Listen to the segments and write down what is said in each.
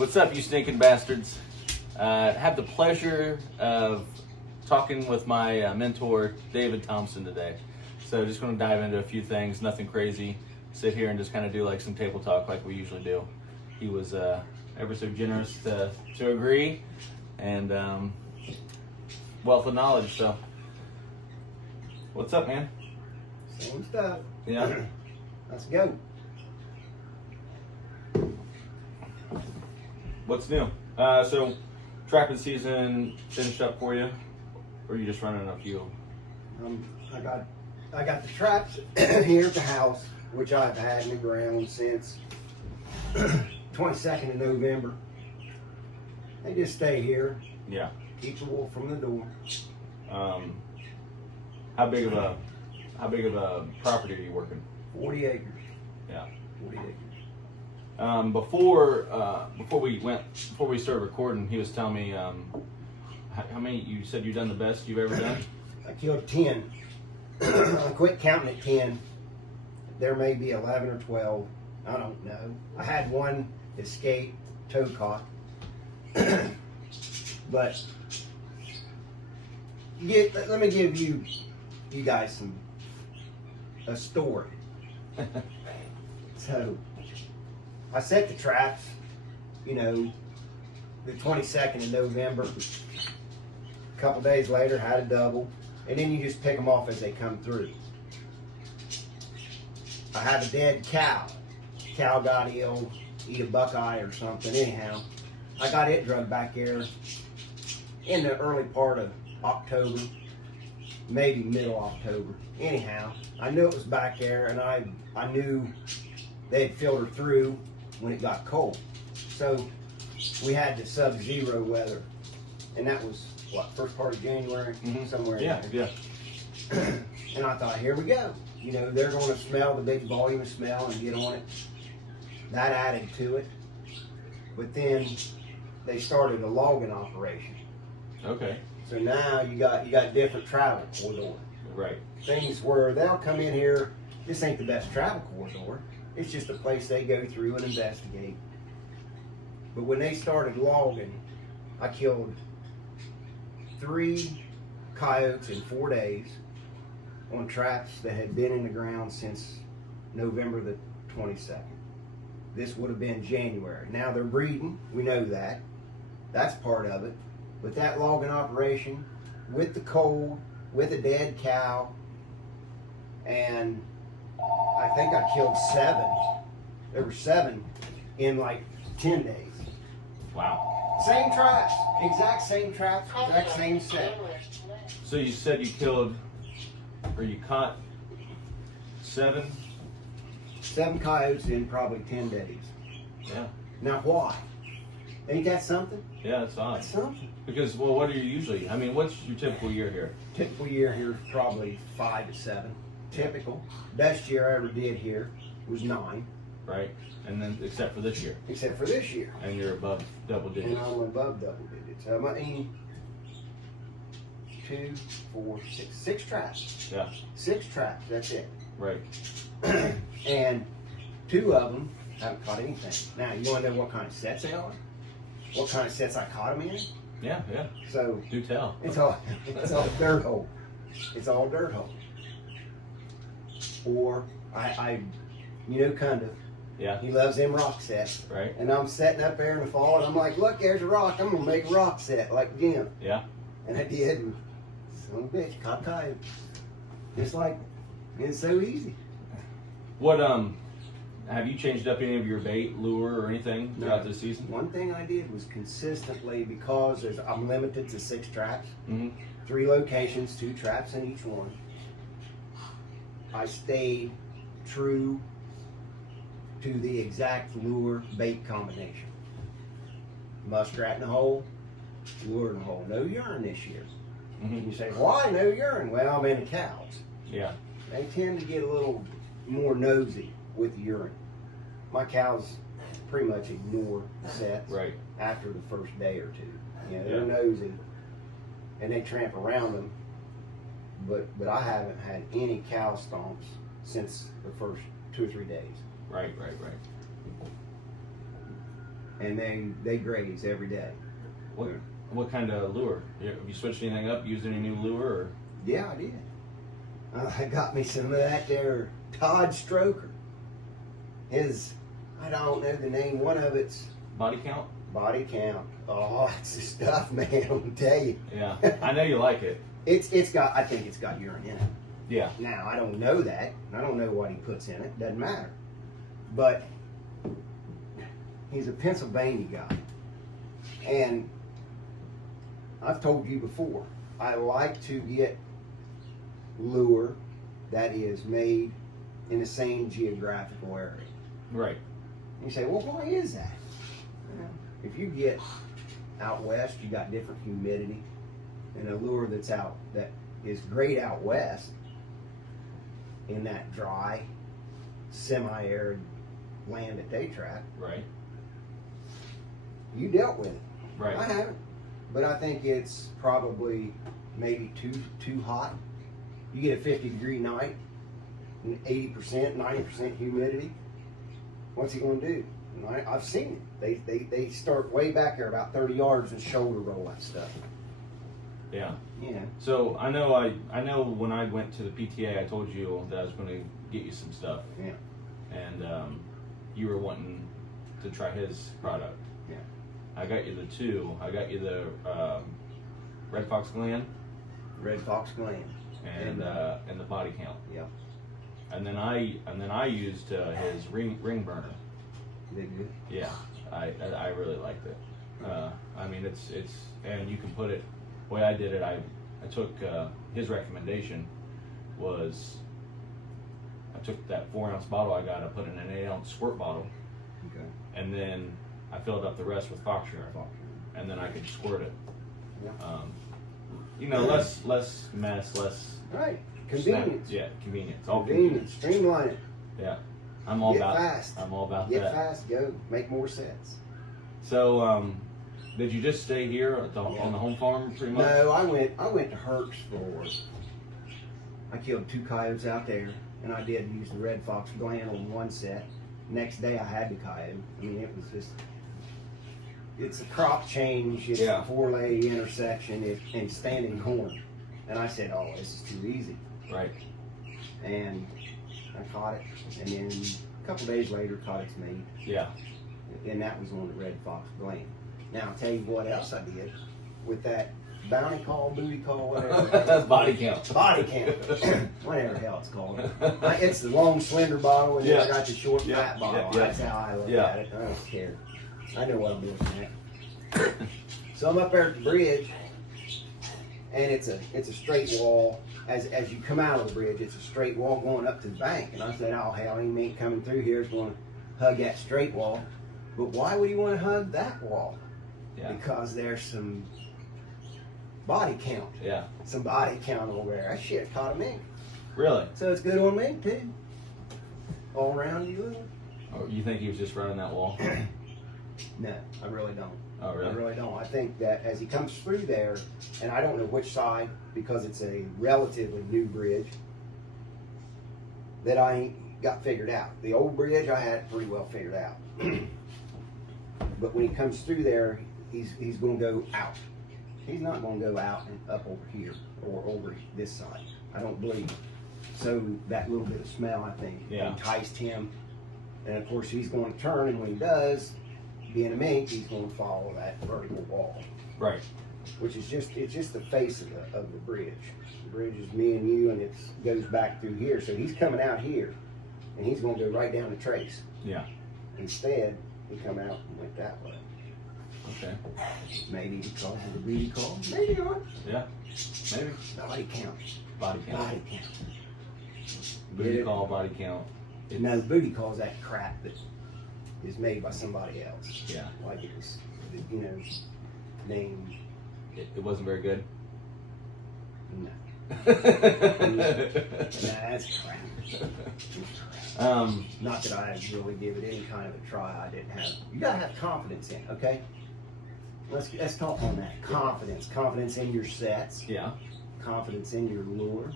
What's up, you stinking bastards? Have the pleasure of talking with my mentor, David Thompson, today. So just going to dive into a few things, nothing crazy. Sit here and just kind of do like some table talk like we usually do. He was ever so generous to agree, and wealth of knowledge. So, what's up, man? Same stuff. Yeah. Let's go. What's new? So, trapping season finished up for you, or are you just running a few? I got the traps here at the house, which I've had in the ground since 22nd of November. They just stay here. Yeah. Keep the wolf from the door. How big of a property are you working? 40 acres. Yeah. 40 acres. Before we started recording, he was telling me how many. You said you've done the best you've ever done. I killed 10. I quit counting at 10. There may be 11 or 12. I don't know. I had one escape toe caught. But let me give you guys a story. So I set the traps, the 22nd of November. A couple days later, had a double, and then you just pick them off as they come through. I had a dead cow. Cow got ill, eat a buckeye or something. Anyhow, I got it drugged back there in the early part of October, maybe middle October. Anyhow, I knew it was back there, and I knew they'd filter through when it got cold. So we had the sub-zero weather, and that was first part of January, somewhere in there. Yeah. And I thought, here we go. They're going to smell the big volume of smell and get on it. That added to it. But then they started a logging operation. Okay. So now you got different travel corridor. Right. Things where they'll come in here. This ain't the best travel corridor. It's just a place they go through and investigate. But when they started logging, I killed 3 coyotes in 4 days on traps that had been in the ground since November the 22nd. This would have been January. Now they're breeding. We know that. That's part of it. But that logging operation, with the cold, with a dead cow, and I think I killed 7. There were 7 in like 10 days. Wow. Same traps, exact same traps, exact same set. So you said you killed, or you caught 7? 7 coyotes in probably 10 days. Yeah. Now why? Ain't that something? Yeah, that's odd. That's something. Because, well, what are you usually? I mean, what's your typical year here? Typical year here is probably 5 to 7. Typical. Best year I ever did here was 9. Right. And then, except for this year. Except for this year. And you're above double digits. And I'm above double digits. I'm at 2, 4, 6. 6 traps. Yeah. 6 traps, that's it. Right. And 2 of them haven't caught anything. Now, you want to know what kind of sets they are? What kind of sets I caught them in? Yeah, yeah. So Do tell. it's all dirt hole. It's all dirt hole. Or I kind of. Yeah. He loves them rock sets. Right. And I'm setting up there in the fall, and I'm like, look, there's a rock. I'm gonna make a rock set like Jim. Yeah. And I did. And son of a bitch, caught a coyote. Just like it's so easy. What have you changed up any of your bait, lure, or anything throughout this season? One thing I did was consistently, because I'm limited to 6 traps, 3 locations, 2 traps in each one. I stayed true to the exact lure bait combination. Muskrat in the hole, lure in the hole. No urine this year. You say, why no urine? Well, I'm in the cows. Yeah. They tend to get a little more nosy with urine. My cows pretty much ignore the sets after the first day or 2. They're nosy and they tramp around them. But I haven't had any cow stomps since the first 2 or 3 days. Right. and they graze every day. What kind of lure? Have you switched anything up? Used any new lure? Or? Yeah, I did. I got me some of that there Todd Stroker. I don't know the name. One of it's Body count? Body Count. Oh, it's the stuff, man. I'm tell you. Yeah, I know you like it. I think it's got urine in it. Yeah. Now I don't know that. I don't know what he puts in it. Doesn't matter. But he's a Pennsylvania guy, and I've told you before, I like to get lure that is made in the same geographical area. Right. And you say, well, why is that? Well, if you get out west, you got different humidity, and a lure that is great out west in that dry, semi-arid land that they track. Right. You dealt with it. Right. I haven't, but I think it's probably maybe too hot. You get a 50-degree night, and 80%, 90% humidity. What's he going to do? And I've seen it. They start way back there, about 30 yards, and shoulder roll that stuff. Yeah. Yeah. So I know when I went to the PTA, I told you that I was going to get you some stuff. Yeah. And you were wanting to try his product. Yeah. I got you the two. I got you the Red Fox Gland. Red Fox Gland. And the Body Count. Yeah. And then I used his ring burner. Is it good? Yeah, I really liked it. I mean, it's and you can put it. The way I did it, I took his recommendation was I took that 4-ounce bottle I got, I put it in an 8-ounce squirt bottle, Okay. and then I filled up the rest with fox urine, and then I could squirt it. Yeah. Less mess, less Right. Convenience. Yeah, convenience. All Convenience. Streamline it. Yeah, I'm all Get about fast. I'm all about Get that. fast. Go. Make more sets. So, did you just stay here on the home farm pretty much? No, I went to Hertz for. I killed 2 coyotes out there, and I did use the Red Fox Gland on one set. Next day I had the coyote. I mean, it was just. It's a crop change. It's a 4-lay intersection. And standing corn. And I said, oh, this is too easy. Right. And I caught it, and then a couple days later caught its mate. Yeah. And that was on the Red Fox Gland. Now I'll tell you what else I did with that bounty call, booty call, whatever. That's Body Count. Body Count. Whatever the hell it's called. It's the long, slender bottle, and then I got the short, fat bottle. That's how I look at it. I don't care. I know what I'm doing with that. So I'm up there at the bridge, and it's a straight wall. As you come out of the bridge, it's a straight wall going up to the bank. And I said, oh, hell, he ain't coming through here. He's going to hug that straight wall. But why would he want to hug that wall? Yeah. Because there's some body count. Yeah. Some body count over there. That shit caught a mink. Really? So it's good on mink, too. All around you little. Oh, you think he was just running that wall? No, I really don't. Oh, really? I really don't. I think that as he comes through there, and I don't know which side, because it's a relatively new bridge, that I ain't got figured out. The old bridge, I had it pretty well figured out. But when he comes through there, he's going to go out. He's not going to go out and up over here or over this side. I don't believe. So that little bit of smell, I think, enticed him. And of course, he's going to turn, and when he does, being a mink, he's going to follow that vertical wall. Right. Which is it's just the face of the bridge. The bridge is me and you, and it goes back through here. So he's coming out here, and he's going to go right down the trace. Yeah. Instead, he come out and went that way. Okay. Maybe because of the booty call. Maybe not. Yeah. Maybe. Body count. Body count. Body count. Booty call, body count. No, booty call is that crap that is made by somebody else. Yeah. Like it was, named. It wasn't very good. No. Nah, that's crap. Not that I really give it any kind of a try. I didn't have. You gotta have confidence in it, okay? Let's talk on that. Confidence in your sets. Yeah. Confidence in your lure.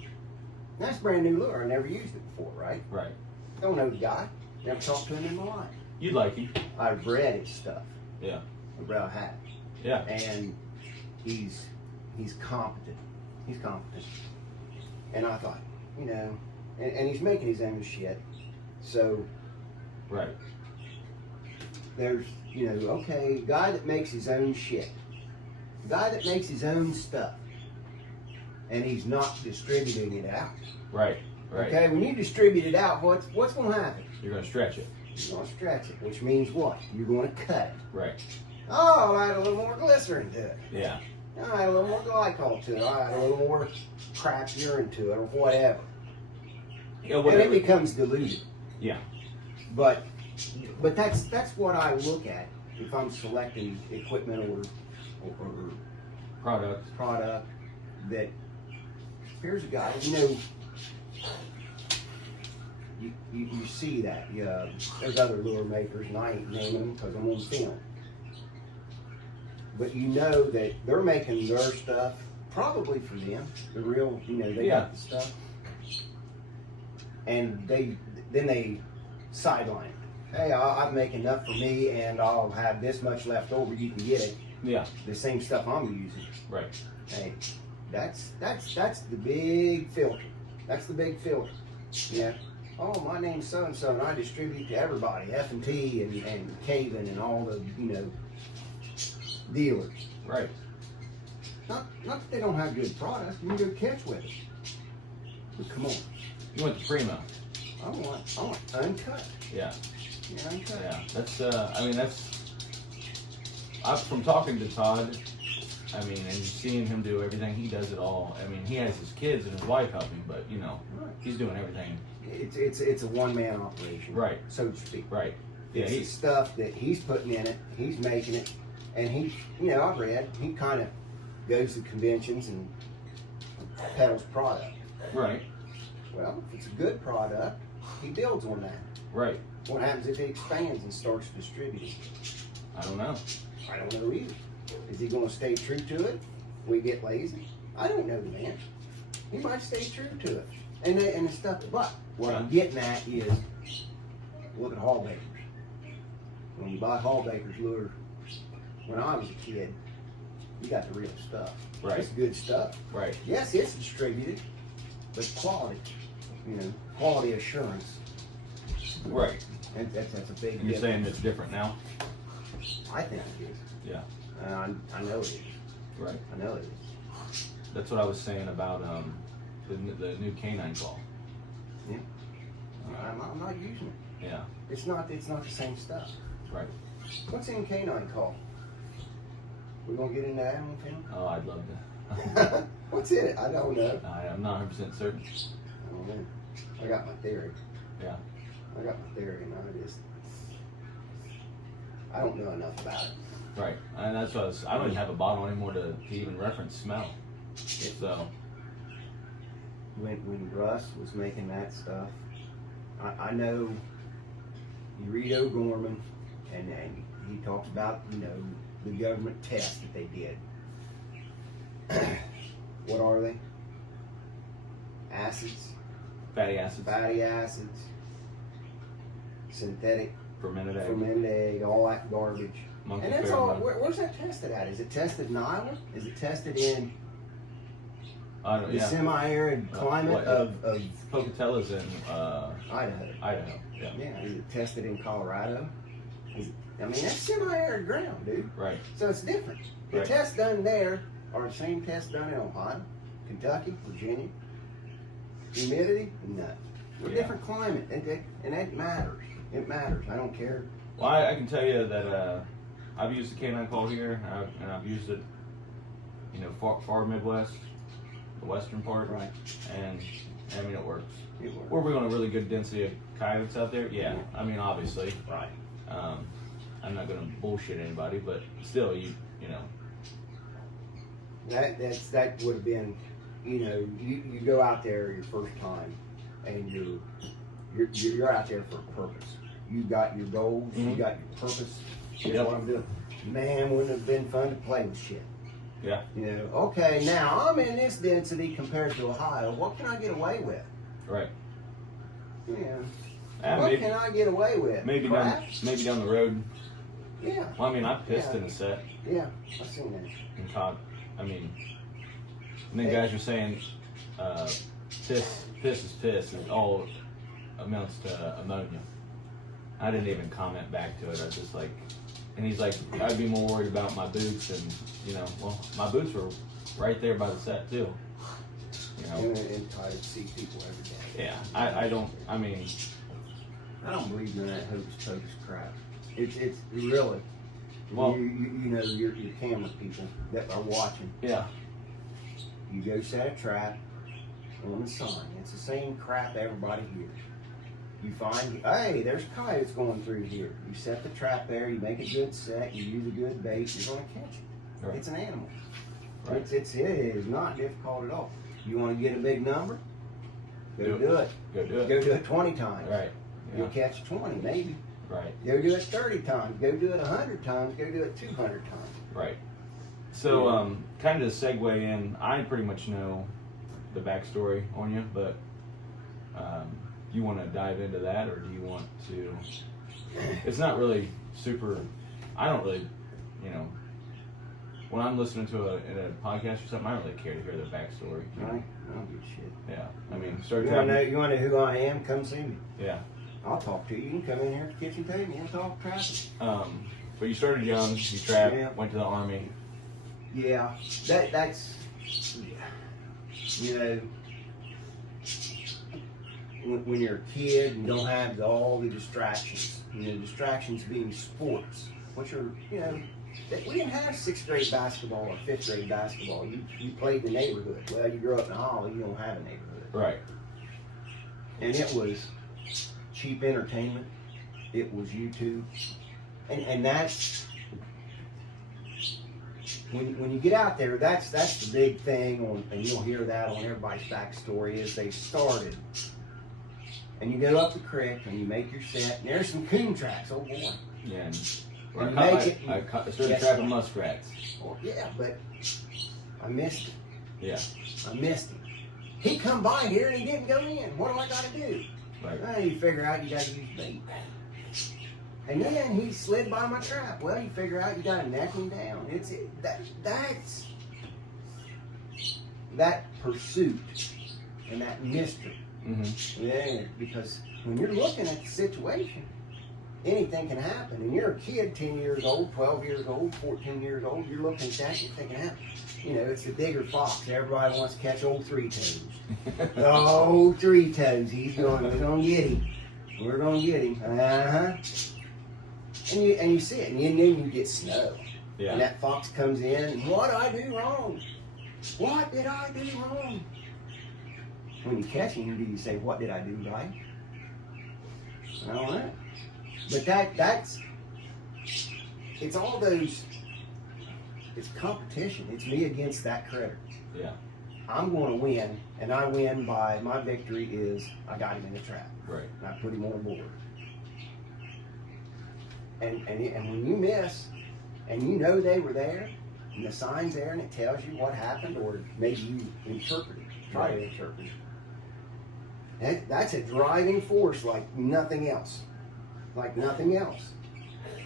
That's brand new lure. I never used it before, right? Right. Don't know the guy. Never talked to him in my life. You'd like him. I've read his stuff. Yeah. Around hat. Yeah. And he's competent. He's competent. And I thought, you know, and he's making his own shit. So Right. there's, you know, okay, guy that makes his own shit. Guy that makes his own stuff. And he's not distributing it out. Right. Right. Okay, when you distribute it out, what's going to happen? You're going to stretch it. You're going to stretch it, which means what? You're going to cut it. Right. Oh, I add a little more glycerin to it. Yeah. I add a little more glycol to it. I add a little more crap urine to it, or whatever. Yeah, And whatever. it becomes diluted. Yeah. But that's what I look at if I'm selecting equipment or Product. that here's a guy, you know, you see that. There's other lure makers, and I ain't naming them because I'm on film. But you know that they're making their stuff probably for them. The real, you know, they got the stuff. And then they sideline it. Hey, I'm making enough for me, and I'll have this much left over. You can get it. Yeah. The same stuff I'm using. Right. Hey, that's the big filter. That's the big filter. Yeah. Oh, my name's so and so, and I distribute to everybody, F&T and Caven and all the, you know, dealers. Right. Not that they don't have good product. You can go catch with it. But come on. You went to Primo. I want uncut. Yeah. Yeah, uncut. Yeah. That's. I mean, from talking to Todd. I mean, and seeing him do everything, he does it all. I mean, he has his kids and his wife helping, but you know, he's doing everything. It's a one-man operation, Right. So to speak. Right. Yeah. It's the stuff that he's putting in it. He's making it, and he, you know, I've read he kind of goes to conventions and peddles product. Right. Well, if it's a good product, he builds on that. Right. What happens if he expands and starts distributing? I don't know. I don't know either. Is he going to stay true to it? We get lazy? I don't know, man. He might stay true to it. And the stuff, but what I'm getting at is, look at Hall Bakers. When you buy Hall Bakers lure, when I was a kid, you got the real stuff. Right. It's good stuff. Right. Yes, it's distributed, but quality, you know, quality assurance. Right. And that's a big And you're saying it's different now? I think it is. Yeah. I know it is. Right. I know it is. That's what I was saying about the new canine call. Yeah. I'm not using it. Yeah. It's not the same stuff. Right. What's in canine call? We gonna get into that on film? Oh, I'd love to. What's in it? I don't know. I'm not 100% certain. I don't know. I got my theory. Yeah. I got my theory, and I don't know enough about it. Right. And that's what I don't even have a bottle anymore to even reference smell. So. When Russ was making that stuff, I know you read O'Gorman, and he talks about, you know, the government tests that they did. What are they? Acids, Fatty acids. fatty acids, synthetic Fermented egg. fermented egg, all that garbage. Monkey And that's all. pheromone. Where's that tested at? Is it tested in Iowa? Is it tested in I don't, the yeah. semi-arid climate what- of Pocatello's in Idaho? Idaho. Yeah. Yeah. Is it tested in Colorado? I mean, that's semi-arid ground, dude. Right. So it's different. The Right. tests done there are the same tests done in Ohio, Kentucky, Virginia. Humidity? No. We're Yeah. different climate, and that matters. It matters. I don't care. Well, I can tell you that I've used the canine call here, and I've used it, you know, far Midwest, the western part, Right. and I mean it works. It works. We're going a really good density of coyotes out there. Yeah, I mean obviously. Right. I'm not going to bullshit anybody, but still, you know. That would have been, you know, you go out there your first time, and you're out there for a purpose. You got your goals, you Mhm. got your purpose. Here's Yep. what I'm doing. Man, wouldn't it have been fun to play with shit. Yeah. You know, okay, now I'm in this density compared to Ohio. What can I get away with? Right. Yeah. Yeah, What maybe can I get away with? maybe Crap? down the road. Yeah. Well, I mean, I pissed in a set Yeah, I've seen that. and caught. I mean, and then guys are saying, piss is piss. It all amounts to ammonia. I didn't even comment back to it. I was just like, and he's like, I'd be more worried about my boots, and well, my boots were right there by the set too. And I see people every day. Yeah, I don't. I mean, I don't believe in that hocus pocus crap. It's really. Well, you know your camera people that are watching. Yeah. You go set a trap on the sign. It's the same crap everybody hears. You find, hey, there's coyotes going through here. You set the trap there. You make a good set. You use a good bait. You're going to catch it. Right. It's an animal. Right. It is not difficult at all. You want to get a big number? Go do it. Go do it. Go do it 20 times. Right. Yeah. You'll catch 20 maybe. Right. Go do it 30 times. Go do it 100 times. Go do it 200 times. Right. So, kind of to segue in, I pretty much know the backstory on you, but you want to dive into that, or do you want to? It's not really super. I don't really, when I'm listening to a podcast or something, I don't really care to hear the backstory. Right? I don't give a shit. Yeah. I mean, You want to know who I am? Come see me. Yeah. I'll talk to you. You can come in here at the kitchen table and talk traffic. But you started young. You trapped. Yeah. Went to the Army. Yeah. That's. When you're a kid and don't have all the distractions, distractions being sports, which are, we didn't have 6th grade basketball or 5th grade basketball. You played in the neighborhood. Well, you grew up in Holly, you don't have a neighborhood. Right. And it was cheap entertainment. It was YouTube. And that's, when you get out there, that's the big thing, and you'll hear that on everybody's backstory, is they started. And you go up the creek and you make your set, and there's some coon tracks, oh boy. Yeah. And I started trapping muskrats. Oh, yeah, but I missed it. Yeah. I missed him. He come by here and he didn't go in. What do I got to do? Right. Well, you figure out you got to use bait. And then he slid by my trap. Well, you figure out you got to neck him down. That's that pursuit and that mystery. Mm-hmm. Yeah, because when you're looking at the situation, anything can happen. And you're a kid, 10 years old, 12 years old, 14 years old, you're looking at that, you're thinking, it's the bigger fox. Everybody wants to catch old 3 toes. Oh, 3 toes. We're going to get him. We're going to get him. Uh-huh. And you see it, and then you get snow. Yeah. And that fox comes in, and what did I do wrong? What did I do wrong? When you catch him, do you say, what did I do right? I don't know. But that's, it's all those, it's competition. It's me against that critter. Yeah. I'm going to win, and I win by, my victory is I got him in the trap. Right. And I put him on board. And when you miss, and you know they were there, and the sign's there, and it tells you what happened, or maybe you interpret it, try to interpret it. That's a driving force like nothing else. Like nothing else.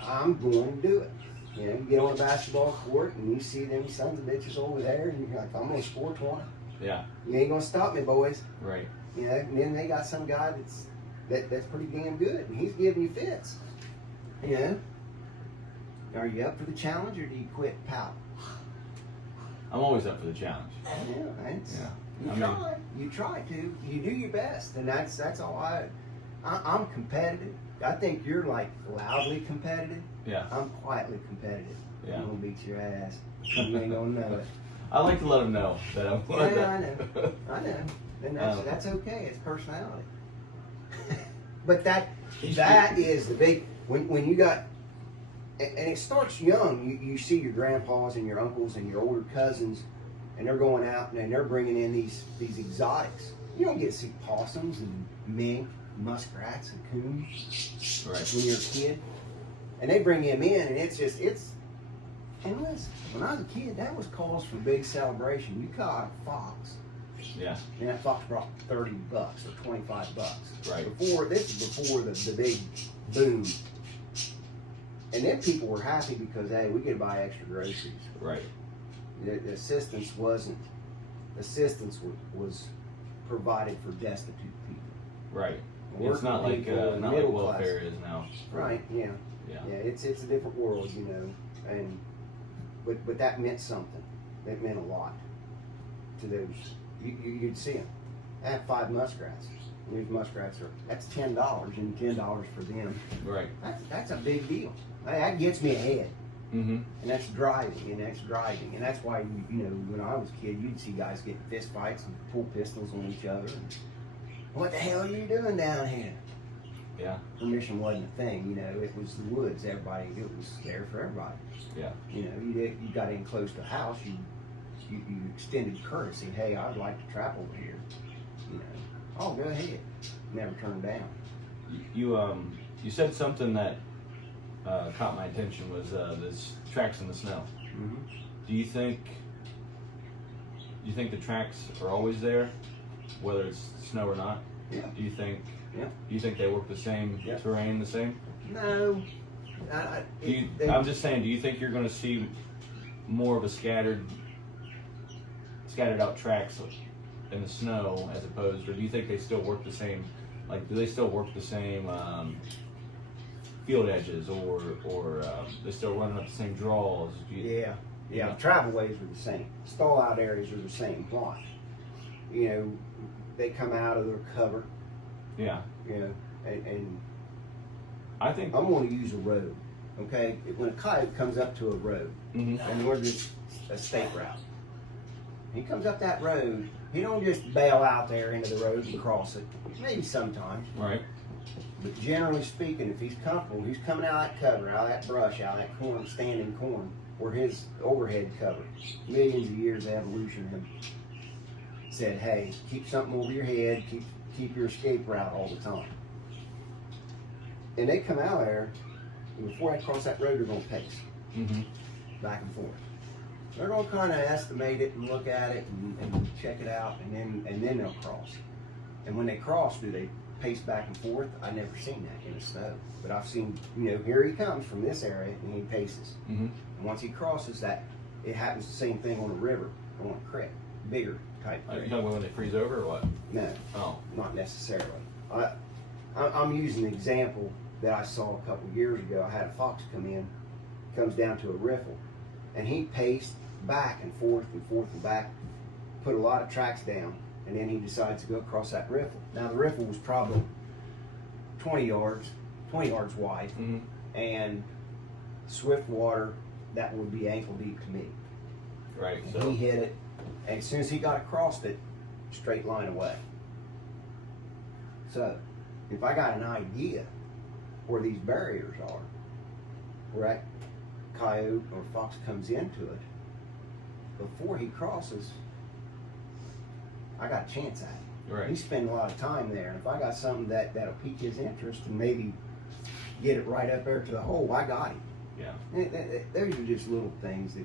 I'm going to do it. You get on a basketball court and you see them sons of bitches over there, and you're like, I'm going to score 20. Yeah. You ain't going to stop me, boys. Right. And then they got some guy that's pretty damn good, and he's giving you fits. Are you up for the challenge, or do you quit pout? I'm always up for the challenge. Yeah. You try to. You do your best, and that's all I'm competitive. I think you're like loudly competitive. Yeah. I'm quietly competitive. Yeah. I'm gonna beat your ass. You ain't gonna know it. I like to let them know that I'm. Yeah, I know. And that's okay. It's personality. But that is the big when you got. And it starts young. You see your grandpas and your uncles and your older cousins, and they're going out and they're bringing in these exotics. You don't get to see possums and mink, muskrats and coons when you're a kid. And they bring them in, and it's. And listen, when I was a kid, that was cause for big celebration. You caught a fox. Yeah. And that fox brought $30 or $25. Right. This is before the big boom. And then people were happy because, hey, we could buy extra groceries. Right. The assistance was provided for destitute people. Right. Working It's not like people and not like middle welfare class. is now. Right, yeah. Yeah. Yeah, it's a different world, you know. And but that meant something. It meant a lot to those. You'd see them. I have 5 muskrats. And these muskrats that's $10 and $10 for them. Right. That's a big deal. That gets me ahead. Mm-hmm. And that's driving, and that's why you know when I was a kid, you'd see guys get fist fights and pull pistols on each other. And, what the hell are you doing down here? Yeah. Permission wasn't a thing, you know. It was the woods. It was there for everybody. Yeah. You know, you got in close to a house, you extended courtesy. Hey, I'd like to trap over here. You know, oh, go ahead. Never turned down. You said something that caught my attention was this tracks in the snow. Mm-hmm. Do you think the tracks are always there, whether it's snow or not? Yeah. Do you think? Yeah. Do you think they work the same terrain, the same? No. I'm just saying. Do you think you're going to see more of a scattered out tracks in the snow as opposed, or do you think they still work the same? Like, do they still work the same field edges, or they're still running up the same draws? Yeah. Travel ways are the same. Stall out areas are the same. Why? You know, they come out of their cover. Yeah. You know, and I think I'm going to use a road. Okay, when a coyote comes up to a road, mm-hmm. and we're just a state route, he comes up that road. He don't just bail out there into the road and cross it. Maybe sometimes. Right. But generally speaking, if he's comfortable, he's coming out of that cover, out of that brush, out of that corn, standing corn, or his overhead cover. Millions of years of evolution have said, hey, keep something over your head, keep your escape route all the time. And they come out there, and before they cross that road, they're going to pace mm-hmm. back and forth. They're going to kind of estimate it and look at it and check it out, and then they'll cross. And when they cross, do they pace back and forth? I've never seen that in the snow. But I've seen, you know, here he comes from this area, and he paces. Mm-hmm. And once he crosses that, it happens the same thing on a river, on a creek, bigger type Are you creek. talking about when they freeze over or what? No, Oh. not necessarily. I'm using an example that I saw a couple years ago. I had a fox comes down to a riffle, and he paced back and forth and back, put a lot of tracks down, and then he decides to go across that riffle. Now the riffle was probably 20 yards wide, Mm-hmm. and swift water that would be ankle deep to me. Right. And So he hit it, and as soon as he got across it, straight line away. So, if I got an idea where these barriers are, where that coyote or fox comes into it, before he crosses, I got a chance at it. right. He's spending a lot of time there, and if I got something that'll pique his interest and maybe get it right up there to the hole, I got him. Yeah. Those are just little things that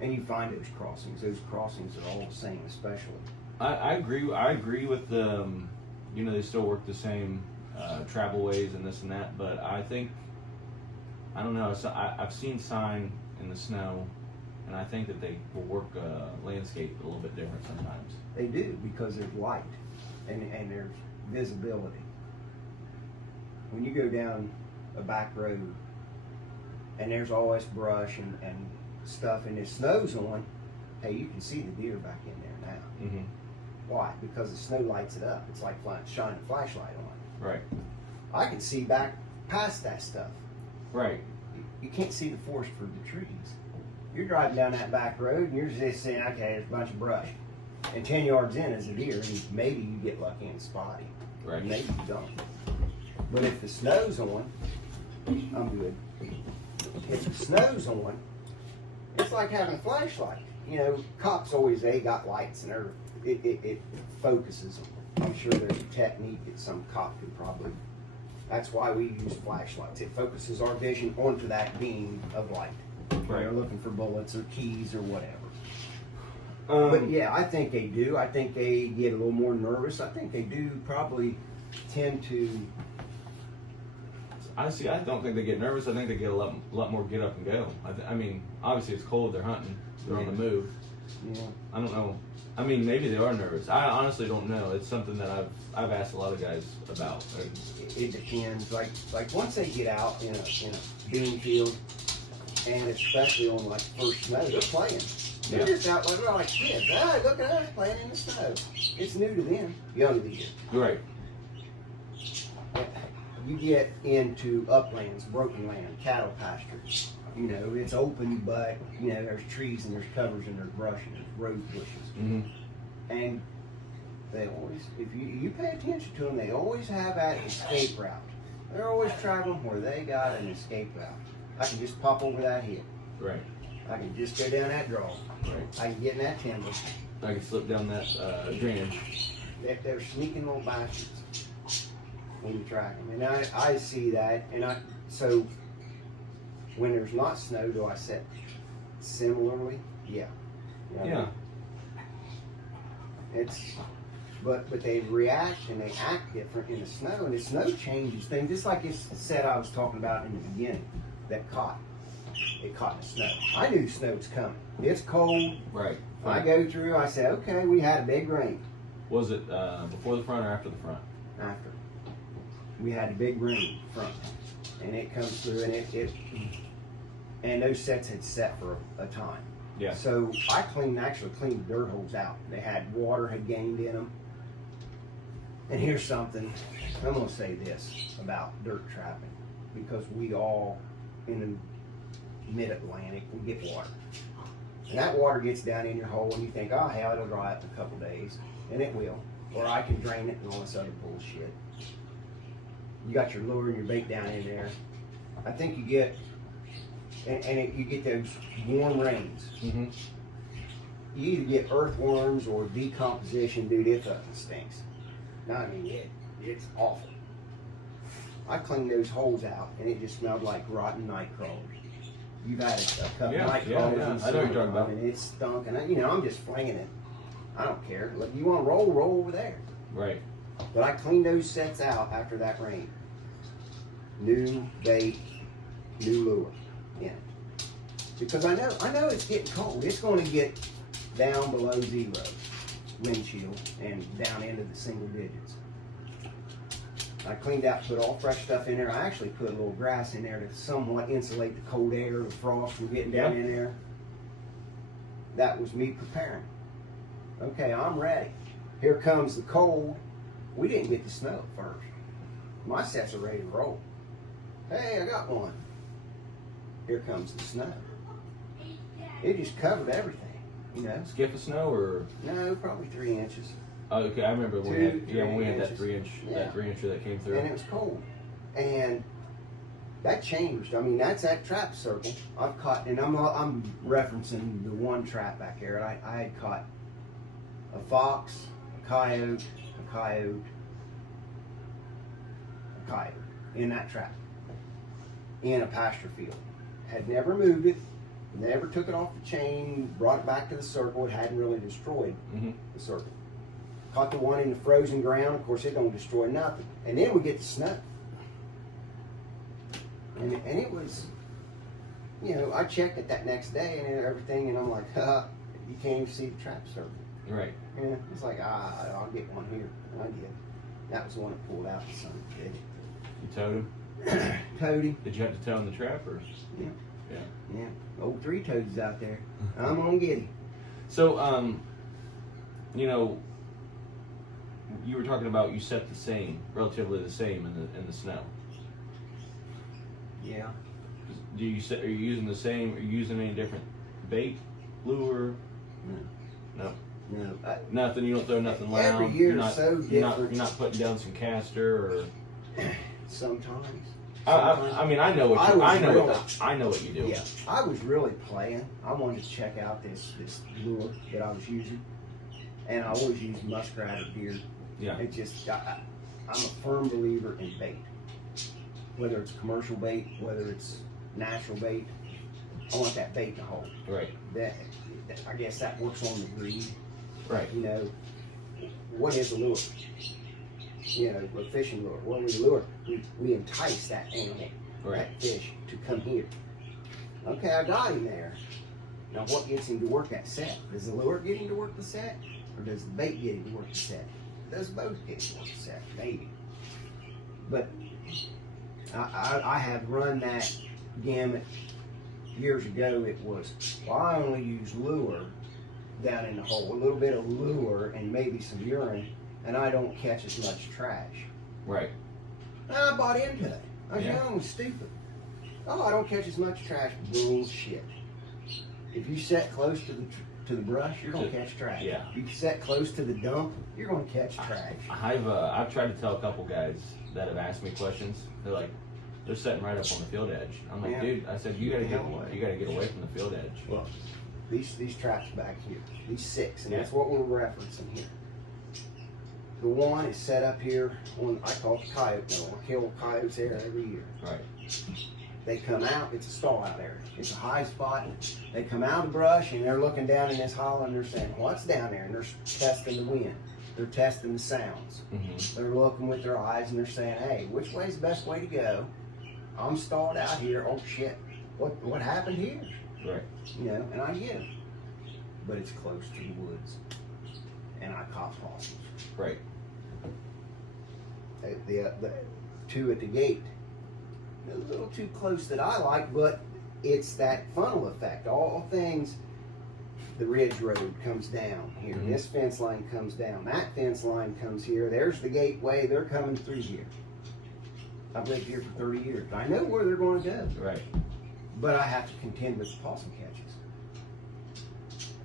you find those crossings. Those crossings are all the same, especially. I agree with the, you know, they still work the same travel ways and this and that, but I think, I don't know, I've seen sign in the snow, and I think that they will work landscape a little bit different sometimes. They do, because there's light and there's visibility. When you go down a back road and there's always brush and stuff and it snows on, hey, you can see the deer back in there now. Mm-hmm. Why? Because the snow lights it up. It's like shining a flashlight on it. Right. I can see back past that stuff. Right. You can't see the forest for the trees. You're driving down that back road and you're just saying, okay, there's a bunch of brush. And 10 yards in is a deer, and maybe you get lucky and spot him. Right. Maybe you don't. But if the snow's on, I'm good. If the snow's on, it's like having a flashlight. You know, cops always, they got lights and it focuses them. I'm sure there's a technique that some cop could probably, that's why we use flashlights. It focuses our vision onto that beam of light. Right. They're looking for bullets or keys or whatever. But yeah, I think they do. I think they get a little more nervous. I think they do probably tend to Honestly, I don't think they get nervous. I think they get a lot more get up and go. I mean, obviously it's cold. They're hunting. They're on the move. Yeah. I don't know. I mean, maybe they are nervous. I honestly don't know. It's something that I've asked a lot of guys about. It depends. Like once they get out in a bean field, and especially on like first snow, they're playing. They're just out like, they're like kids. Ah, look at us playing in the snow. It's new to them. Young to you. Right. You get into uplands, broken land, cattle pastures. You know, it's open, but you know there's trees and there's covers and there's brush and there's rose bushes. Mm-hmm. And they always, if you pay attention to them, they always have that escape route. They're always traveling where they got an escape route. I can just pop over that hill. Right. I can just go down that draw. Right. I can get in that timber. I can slip down that drainage. They're sneaking little bastards when you track them. And I see that. And so when there's not snow, do I set similarly? Yeah. You know, Yeah. But they react and they act different in the snow, and the snow changes things. Just like this set I was talking about in the beginning, that caught. It caught in the snow. I knew the snow was coming. It's cold. Right. I go through, I say, okay, we had a big rain. Was it before the front or after the front? After. We had a big rain front. And it comes through, and and those sets had set for a time. Yeah. So I actually cleaned the dirt holes out. They had water had gained in them. And here's something, I'm gonna say this about dirt trapping, because we all in the mid-Atlantic, we get water. And that water gets down in your hole and you think, oh hell, it'll dry up in a couple days. And it will. Or I can drain it and all this other bullshit. You got your lure and your bait down in there. I think you get, you get those warm rains. Mm-hmm. You either get earthworms or decomposition, dude, it fucking stinks. No, I mean, it's awful. I cleaned those holes out and it just smelled like rotten night crawlers. You've had a couple night crawlers. Yeah. In I know what you're talking about. And it stunk, and I'm just flinging it. I don't care. Look, you want to roll over there. Right. But I cleaned those sets out after that rain. New bait, new lure in it. Because I know it's getting cold. It's going to get down below 0 wind chill and down into the single digits. I cleaned out, put all fresh stuff in there. I actually put a little grass in there to somewhat insulate the cold air, the frost from getting down in there. That was me preparing. Okay, I'm ready. Here comes the cold. We didn't get the snow at first. My sets are ready to roll. Hey, I got one. Here comes the snow. It just covered everything, you know. Skip of snow or? No, probably 3 inches. Oh, okay. I remember when we had that 3 inch, that 3 incher that came through. And it was cold. And that changed. I mean, that's that trap circle. I've caught, and I'm referencing the one trap back there. I had caught a fox, a coyote in that trap in a pasture field. Had never moved it, never took it off the chain, brought it back to the circle. It hadn't really destroyed the circle. Caught the one in the frozen ground. Of course, it don't destroy nothing. And then we get the snow. And it was, you know, I checked it that next day and everything, and I'm like, you can't even see the trap circle. Right. Yeah, it's like, I'll get one here. And I did. That was the one that pulled out the sun. You towed him? Towed him. Did you have to tow in the trap or? Yeah. Yeah. Yeah. Old 3 toads out there. I'm gonna get him. So, you know, you were talking about you set the same, relatively the same in the snow. Yeah. Are you using the same? Are you using any different bait, lure? No. Nothing. You don't throw nothing loud. Every year is so different. You're not putting down some caster or. Sometimes. I mean, I know what you. I know what you do. Yeah. I was really playing. I wanted to check out this lure that I was using, and I always use muskrat or deer. Yeah. It just I'm a firm believer in bait. Whether it's commercial bait, whether it's natural bait, I want that bait in the hole. Right. I guess that works on the greed. Right. You know, what is a lure? you know, a fishing lure. When we lure, we entice that animal, that fish, to come here. Okay, I got him there. Now what gets him to work that set? Does the lure get him to work the set? Or does the bait get him to work the set? Does both get him to work the set? Maybe. But I have run that gamut years ago. It was, well, I only use lure down in the hole, a little bit of lure and maybe some urine, and I don't catch as much trash. Right. And I bought into it. I was young and stupid. Oh, I don't catch as much trash. Bullshit. If you set close to the brush, you're gonna catch trash. Yeah. If you set close to the dump, you're gonna catch trash. I've tried to tell a couple guys that have asked me questions. They're like, they're sitting right up on the field edge. I'm like, dude, I said, you gotta get away from the field edge. Well, these traps back here, these 6, and that's what we're referencing here. The one is set up here on, I call it the coyote mill. I kill coyotes there every year. Right. They come out, it's a stall out area. It's a high spot. They come out of the brush and they're looking down in this hollow and they're saying, what's down there? And they're testing the wind. They're testing the sounds. Mm-hmm. They're looking with their eyes and they're saying, hey, which way's the best way to go? I'm stalled out here. Oh shit, what happened here? Right. You know, and I get it. But it's close to the woods. And I caught possums. Right. The 2 at the gate, a little too close that I like, but it's that funnel effect. All things, the ridge road comes down here. Mm-hmm. This fence line comes down. That fence line comes here. There's the gateway. They're coming through here. I've lived here for 30 years. I know where they're going to go. Right. But I have to contend with the possum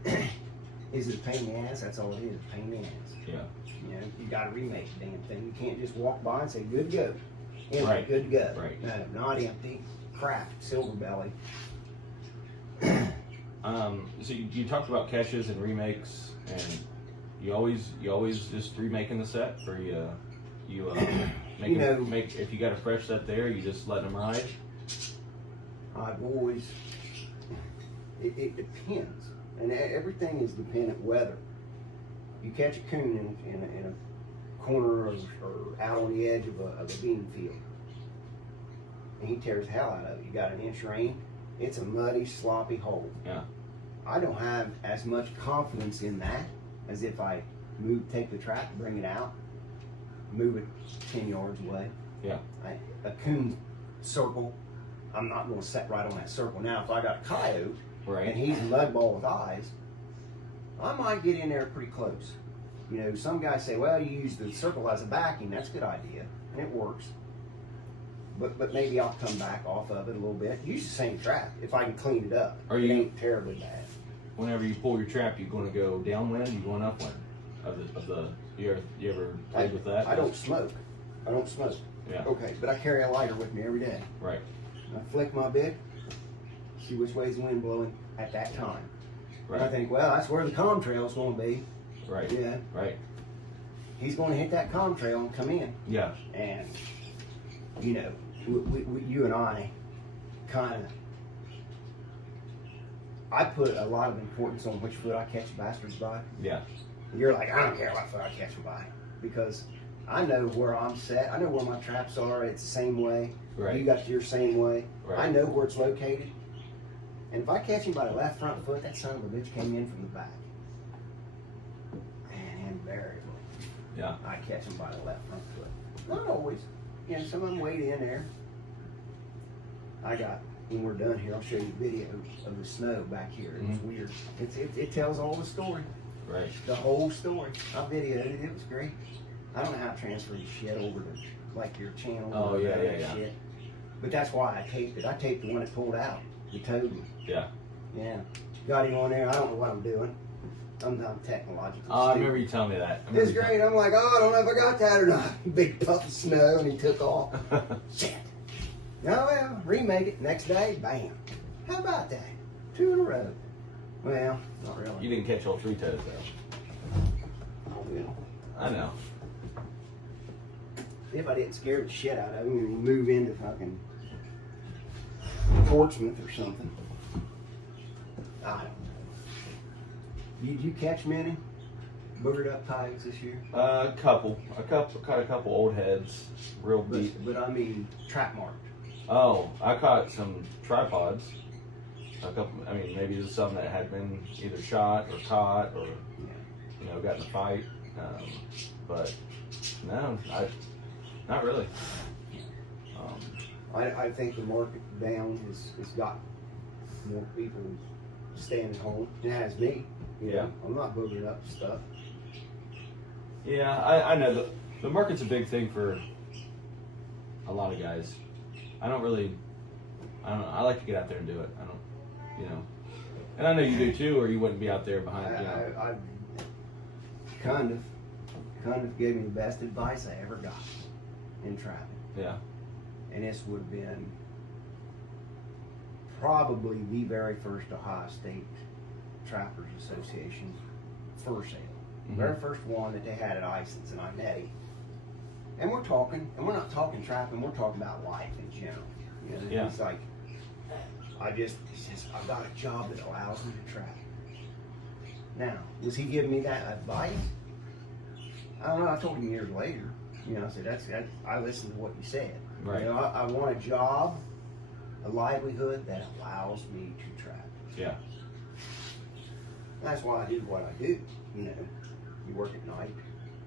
catches. Is it a pain in the ass? That's all it is, a pain in the ass. Yeah. You know, you got to remake the damn thing. You can't just walk by and say, good to go. Empty, Right. good to go. Right. No, not empty. Cracked, silver belly. So you talked about catches and remakes, and you always just remaking the set, or make if you got a fresh set there, you just let them ride. I've always, it depends, and everything is dependent weather. You catch a coon in a corner or out on the edge of a bean field, and he tears the hell out of it. You got an inch rain, it's a muddy, sloppy hole. Yeah. I don't have as much confidence in that as if I take the trap, bring it out, move it 10 yards away. Yeah. A coon circle, I'm not going to set right on that circle. Now, if I got a coyote and he's a mud ball with eyes, I might get in there pretty close. You know, some guys say, well, you use the circle as a backing. That's a good idea, and it works. But maybe I'll come back off of it a little bit. Use the same trap if I can clean it up. It ain't terribly bad. Whenever you pull your trap, you going to go downwind? You going upwind? You ever played with that? I don't smoke. Yeah. Okay, but I carry a lighter with me every day. Right. I flick my bit, see which way's the wind blowing at that time. Right. And I think, well, that's where the contrail's going to be. Right. Yeah. Right. He's going to hit that contrail and come in. Yeah. And, you know, you and I kind of, I put a lot of importance on which foot I catch bastards by. Yeah. You're like, I don't care what foot I catch them by, because I know where I'm set. I know where my traps are. It's the same way. Right. You got your same way. Right. I know where it's located. And if I catch him by the left front foot, that son of a bitch came in from the back. And invariably, yeah, I catch him by the left front foot. Not always. You know, some of them wade in there. When we're done here, I'll show you a video of the snow back here. It's weird. It tells all the story. Right. The whole story. I videoed it. It was great. I don't know how to transfer this shit over to like your channel. Oh, yeah. Shit. But that's why I taped it. I taped the one that pulled out. The toad. Yeah. Yeah. Got him on there. I don't know what I'm doing. I'm technological. Oh, I remember you telling me that. It's great. I'm like, oh, I don't know if I got that or not. Big puff of snow, and he took off. Shit. Oh, well, remake it. Next day, bam. How about that? 2 in a row. Well, not really. You didn't catch all 3 toads, though. Oh, well. I know. If I didn't scare the shit out of him and move into fucking Portsmouth or something. I don't know. Did you catch many? boogered up coyotes this year? A couple, caught a couple old heads, real beat. But I mean, trap marked. Oh, I caught some tripods. A couple, I mean, maybe just some that had been either shot or caught or, got in a fight. But no, not really. I think the market down has got more people staying at home. It has me. Yeah. I'm not boogering up stuff. Yeah, I know the market's a big thing for a lot of guys. I don't know. I like to get out there and do it. And I know you do too, or you wouldn't be out there behind. I kind of gave me the best advice I ever got in trapping. Yeah. And this would have been probably the very first Ohio State Trappers Association fur sale. Mm-hmm. Very first one that they had at Ison's, and I met him. And we're talking, and we're not talking trapping, we're talking about life in general. Yeah. It's like, he says, I've got a job that allows me to trap. Now, was he giving me that advice? I don't know, I told him years later. I said, I listened to what you said. Right. I want a job, a livelihood that allows me to trap. Yeah. That's why I do what I do. You work at night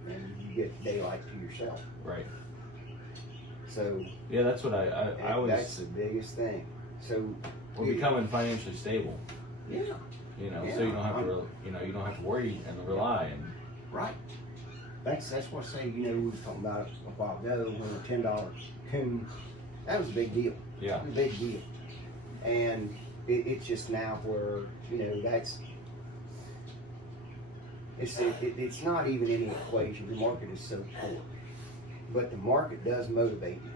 and you get daylight to yourself. Right. So yeah, that's what I always. That's the biggest thing. So we're becoming financially stable. Yeah. So you don't have to. You don't have to worry and rely and. Right. That's what I say. We were talking about it a while ago when a $10 coon. That was a big deal. Yeah. It was a big deal. And it's just now where that's. It's not even any equation. The market is so poor, but the market does motivate you.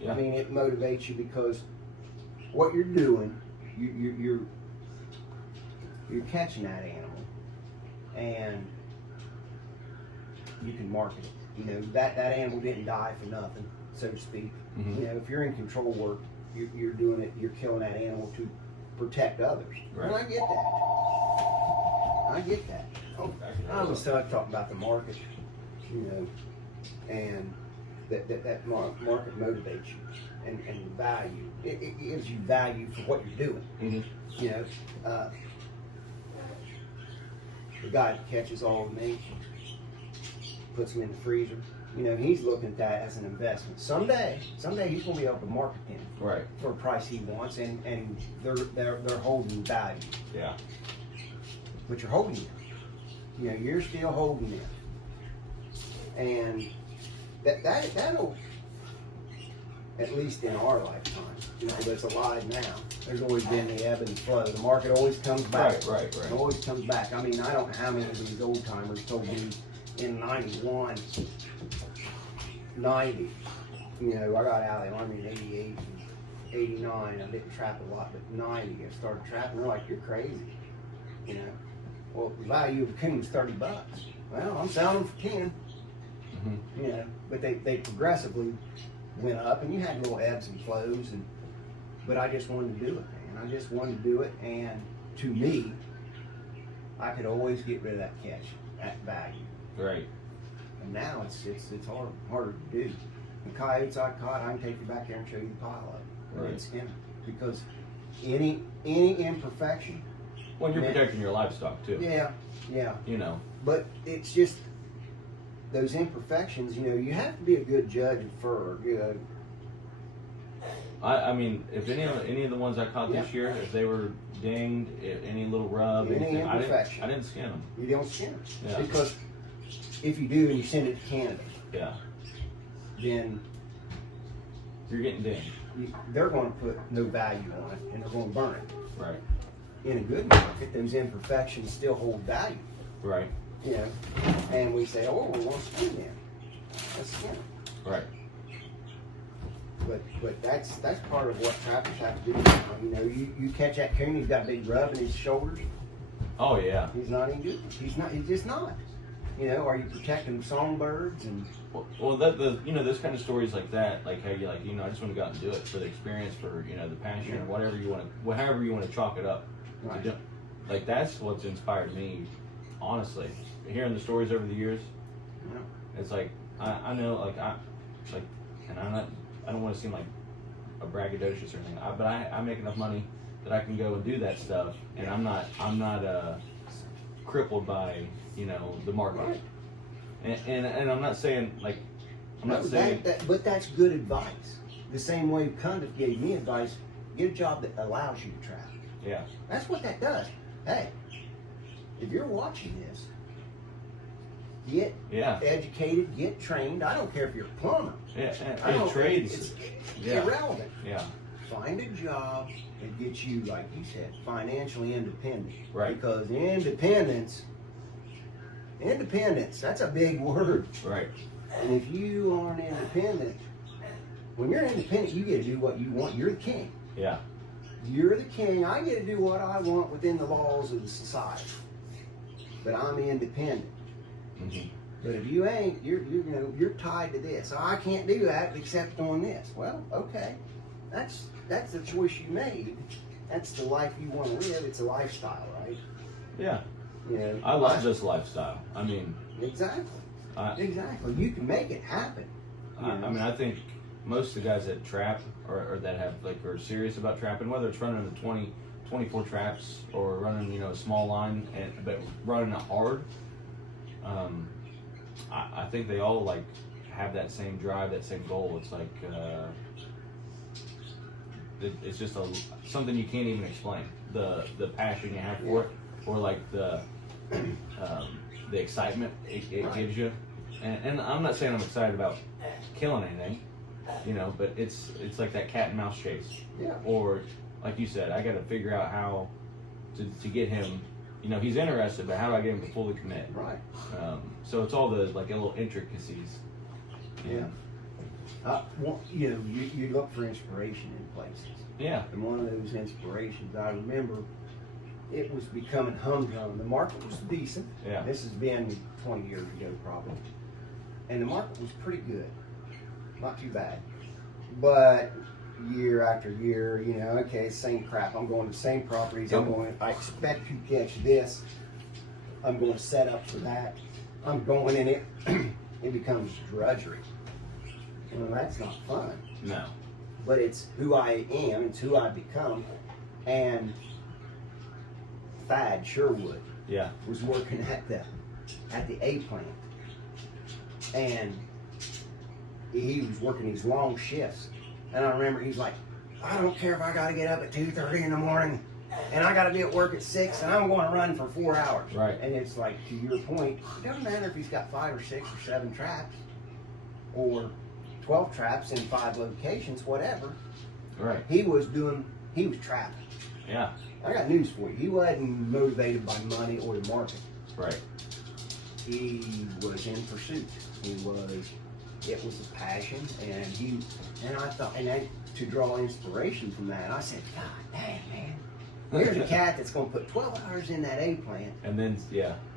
Yeah. I mean, it motivates you because what you're doing, you're catching that animal, and you can market it. That animal didn't die for nothing, so to speak. Mm-hmm. If you're in control work, you're doing it. You're killing that animal to protect others, Right. and I get that. Oh, I was talking about the market, and that market motivates you, and the value. It gives you value for what you're doing. Mm-hmm. The guy that catches all of me, puts them in the freezer. He's looking at that as an investment. Someday he's going to be able to market them Right. for a price he wants, and they're holding value. Yeah. But you're holding them. You're still holding them, and that'll, at least in our lifetime, that's alive now. There's always been the ebb and flow. The market always comes back. Right. It always comes back. I mean, I don't know how many of these old timers told me in 91, 90, I got out of the Army in 88, 89, I didn't trap a lot, but 90, I started trapping. They're like, you're crazy, Well, the value of a coon is $30. Well, I'm selling them for 10. Mm-hmm. But they progressively went up, and you had little ebbs and flows, but I just wanted to do it, man. I just wanted to do it, and to me, I could always get rid of that catch at value. Right. And now it's harder to do. The coyotes I caught, I can take you back there and show you the pile of Right. and skin them, because any imperfection. Well, you're protecting your livestock too. Yeah. But it's just those imperfections. You have to be a good judge of fur. I mean, if any of the ones I caught this year, if they were dinged, any little rub, Any anything, imperfection. I didn't skin them. You don't skin them. Yeah. Because if you do and you send it to Canada, Yeah. then You're getting dinged. they're going to put no value on it, and they're going to burn it. Right. In a good market, those imperfections still hold value. Right. And we say, oh, we want to skin them. Let's skin them. Right. But that's part of what trappers have to do. You catch that coon, he's got a big rub in his shoulders. Oh yeah. He's not any good. He's just not. Are you protecting songbirds and? Well, those kind of stories like that, like how you I just want to go out and do it for the experience, for the passion, or however you want to chalk it up. Right. Like that's what's inspired me honestly, hearing the stories over the years, Yeah. it's like I know and I don't want to seem like a braggadocious or anything, but I make enough money that I can go and do that stuff, and I'm not crippled by the market. Right. And I'm not saying But that's good advice. The same way Cundiff gave me advice, get a job that allows you to travel. Yeah. That's what that does. Hey, if you're watching this, get educated, get trained. I don't care if you're a plumber. Yeah, I don't, trades. It's Yeah. irrelevant. Yeah. Find a job that gets you, like you said, financially independent. Right. Because independence, that's a big word. Right. And if you aren't independent, when you're independent, you get to do what you want. You're the king. Yeah. You're the king. I get to do what I want within the laws of the society. But I'm independent. Mm-hmm. But if you ain't, you're tied to this. I can't do that except on this. Well, okay. That's the choice you made. That's the life you want to live. It's a lifestyle, right? Yeah. I love this lifestyle. I mean, exactly. Exactly. You can make it happen. I mean, I think most of the guys that trap or that have are serious about trapping, whether it's running the 24 traps or running a small line but running it hard. I think they all have that same drive, that same goal. It's like it's just something you can't even explain. The passion you have for it, or the excitement it gives you. And I'm not saying I'm excited about killing anything, but it's like that cat and mouse chase. Yeah. Or like you said, I got to figure out how to get him. He's interested, but how do I get him to fully commit? Right. So it's all the little intricacies. Yeah. You look for inspiration in places. Yeah. And one of those inspirations, I remember, it was becoming humdrum. The market was decent. Yeah. This has been 20 years ago, probably. And the market was pretty good. Not too bad. But year after year, okay, same crap. I'm going to the same properties. Yep. I expect to catch this. I'm going to set up for that. I'm going in it. It becomes drudgery. Well, that's not fun. No. But it's who I am. It's who I've become. And Thad Sherwood was working at the A plant. And he was working these long shifts. And I remember he's like, I don't care if I got to get up at 2:30 in the morning and I got to be at work at 6 and I'm going to run for 4 hours. Right. And it's like, to your point, it doesn't matter if he's got 5 or 6 or 7 traps or 12 traps in 5 locations, whatever. Right. He was trapping. Yeah. I got news for you. He wasn't motivated by money or the market. Right. He was in pursuit. It was a passion, and I thought, to draw inspiration from that, I said, God dang, man, here's a cat that's going to put 12 hours in that A plant, And then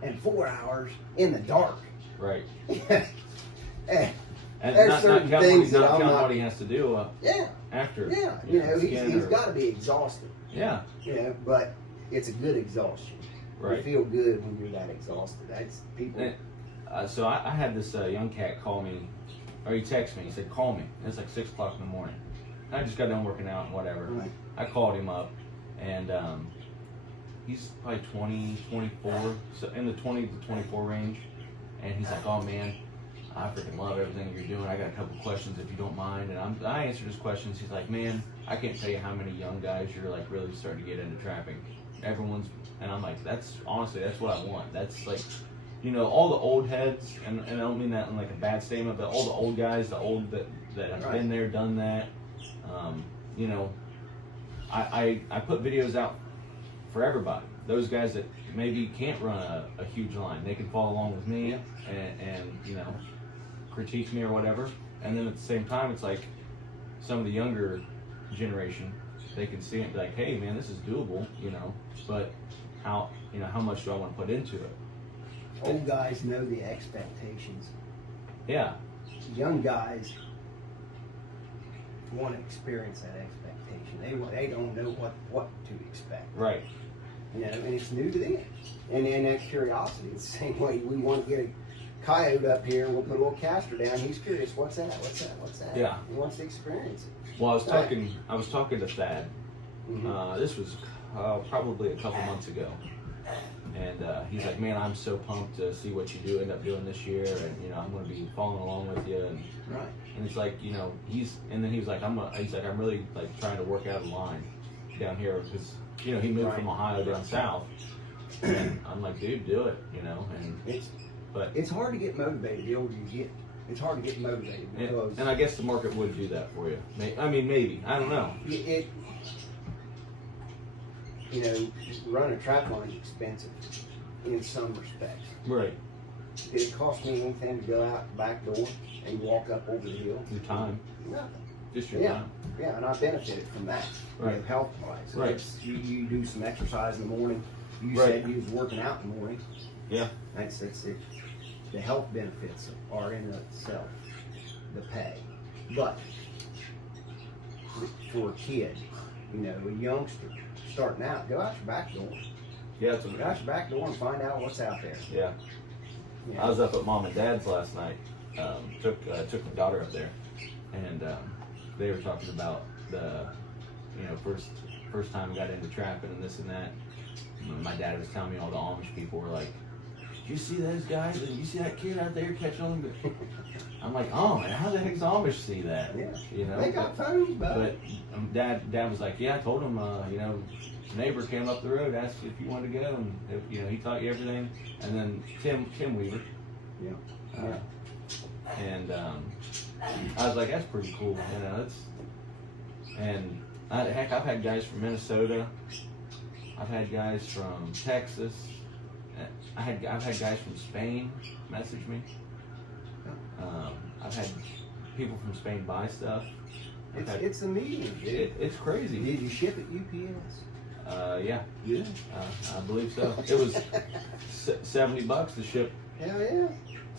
and 4 hours in the dark. Right. and And not counting what he has to do after. Yeah, he's got to be exhausted. Yeah. But it's a good exhaustion. Right. You feel good when you're that exhausted. That's people. So I had this young cat call me, or he texted me. He said, "Call me." And it's like 6 o'clock in the morning. I just got done working out and whatever. Right. I called him up, and he's probably 20, 24, so in the 20 to 24 range. And he's like, "Oh man, I freaking love everything you're doing. I got a couple questions if you don't mind." And I answered his questions. He's like, "Man, I can't tell you how many young guys you're really starting to get into trapping. Everyone's," and I'm like, that's honestly, that's what I want. That's all the old heads, and I don't mean that in a bad statement, but all the old guys, that have been there, done that. I put videos out for everybody. Those guys that maybe can't run a huge line, they can follow along with me and critique me or whatever. And then at the same time, it's like some of the younger generation, they can see it and be like, hey man, this is doable, but how much do I want to put into it? Old guys know the expectations. Yeah. Young guys want to experience that expectation. They don't know what to expect. Right. You know, and it's new to them. And then that curiosity, it's the same way we want to get a coyote up here, and we'll put a little caster down. He's curious, what's that? Yeah. He wants to experience it. Well, I was talking to Thad. This was probably a couple months ago. And he's like, man, I'm so pumped to see what you end up doing this year, and you know, I'm going to be following along with you. And, right. And it's like, you know, he's like, I'm really like trying to work out a line down here because, you know, he moved from Ohio down south, and I'm like, dude, do it, you know. And it's hard to get motivated the older you get. It's hard to get motivated because, and I guess the market would do that for you. I mean, maybe, I don't know. You know, running a trap line is expensive in some respects. Right. Did it cost me anything to go out the back door and walk up over the hill? Your time. Nothing. Just your time. Yeah, and I benefited from that. Right. You know, health-wise. Right. You do some exercise in the morning. You Right. said you was working out in the morning. Yeah. That's it. The health benefits are in itself the pay. But for a kid, you know, a youngster starting out, go out your back door. Yeah. Go out your back door and find out what's out there. Yeah. You know? I was up at Mom and Dad's last night. Took my daughter up there, and they were talking about the, you know, first time I got into trapping and this and that. My dad was telling me all the Amish people were like, "Did you see those guys? Did you see that kid out there catching them?" I'm like, "Oh man, how the heck's Amish see that?" Yeah. You know. They got phones, but Dad was like, "Yeah, I told him, you know, neighbor came up the road, asked if you wanted to go, and if, you know, he taught you everything." And then Tim Weaver. Yeah. And I was like, that's pretty cool, you know. And I've had guys from Minnesota. I've had guys from Texas. I've had guys from Spain message me. I've had people from Spain buy stuff. It's the medium, dude. It's crazy. Did you ship it UPS? Yeah. Yeah. I believe so. It was $70 to ship. Hell yeah.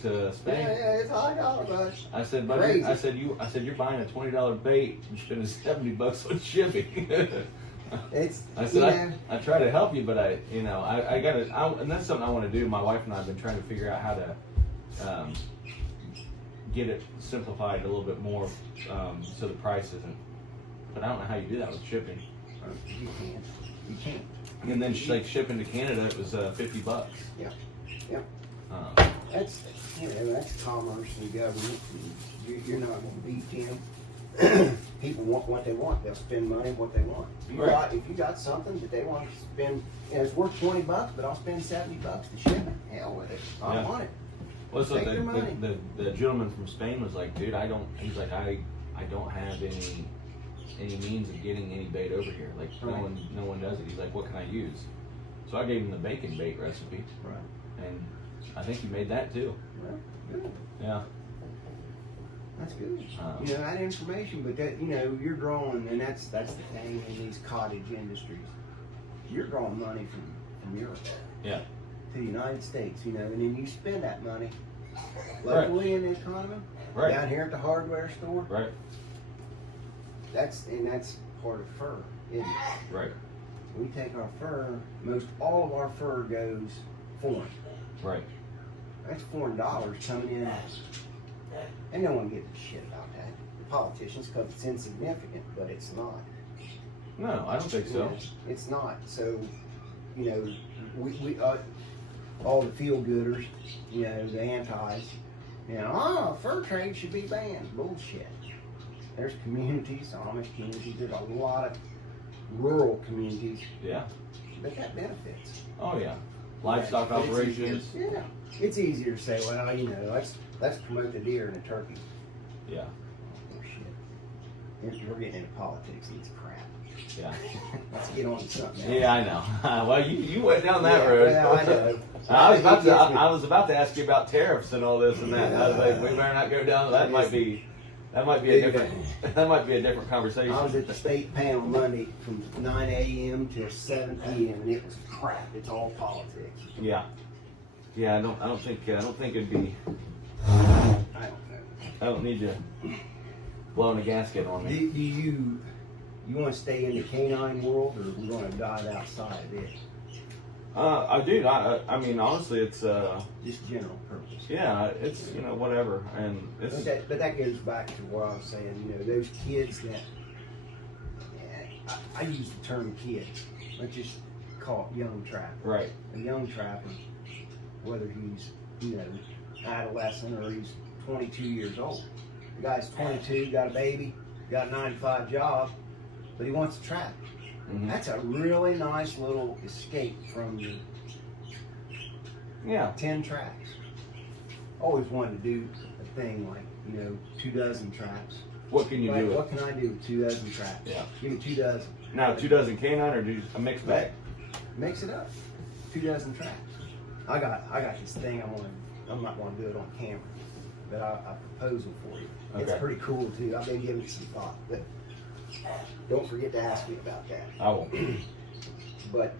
To Spain. Yeah, it's high dollar, bud. I said, buddy, I said you're buying a $20 bait and spending $70 on shipping. I try to help you, but I gotta, and that's something I want to do. My wife and I have been trying to figure out how to get it simplified a little bit more, so the price isn't. But I don't know how you do that with shipping. You can't. And then like shipping to Canada, it was $50. Yeah. That's commerce and government. You're not going to beat them. People want what they want. They'll spend money what they want. If you got something that they want to spend, you know, it's worth $20, but I'll spend $70 to ship it. Hell with it. I want it. Well, so the gentleman from Spain was like, dude, he's like, I don't have any means of getting any bait over here. Like no one does it. He's like, what can I use? So I gave him the bacon bait recipe. Right. And I think he made that too. Well, good. Yeah. That's good. You know, that information, but that, you know, you're drawing, and that's the thing in these cottage industries. You're drawing money from Europe. Yeah. To the United States, you know, and then you spend that money locally in the economy. Right. Down here at the hardware store. Right. That's part of fur, isn't it? Right. We take our fur, most all of our fur goes foreign. Right. That's $4 coming in, and no one gives a shit about that. The politicians, because it's insignificant, but it's not. No, I don't think so. Yeah, it's not. So, you know, we all the feel-gooders, you know, the antis, you know, fur trade should be banned. Bullshit. There's communities, Amish communities. There's a lot of rural communities. Yeah. But that benefits. Oh yeah. Livestock operations. It's easier to say, well, you know, let's promote the deer and the turkey. Yeah. Oh shit. We're getting into politics and it's crap. Yeah. Let's get on to something else. Yeah, I know. Well, you went down that road. Well, I know. I was about to ask you about tariffs and all this and that. I was like, we better not go down. That might be a different conversation. I was at the state panel Monday from 9 a.m. till 7 p.m. and it was crap. It's all politics. Yeah. Yeah, I don't think it'd be. I don't know. I don't need you blowing a gasket on me. Do you want to stay in the canine world, or are we going to dive outside of it? I do. I mean, honestly, it's Just general purpose. yeah, it's whatever, and it's But that goes back to what I was saying. Those kids that I use the term kids. Let's just call it young trapper. right. A young trapper, whether he's adolescent or he's 22 years old. The guy's 22, got a baby, got a 9-to-5 job, but he wants to trap. Mm-hmm. That's a really nice little escape from your 10 traps. Always wanted to do a thing like 24 traps. What can you do? What can I do with 24 traps? Yeah. Give me 24. Now 24 canine or do a mixed bag? Mix it up. 24 traps. I got this thing I'm not going to do it on camera, but I proposal for you. Okay. It's pretty cool too. I've been giving it some thought, but don't forget to ask me about that. I will. But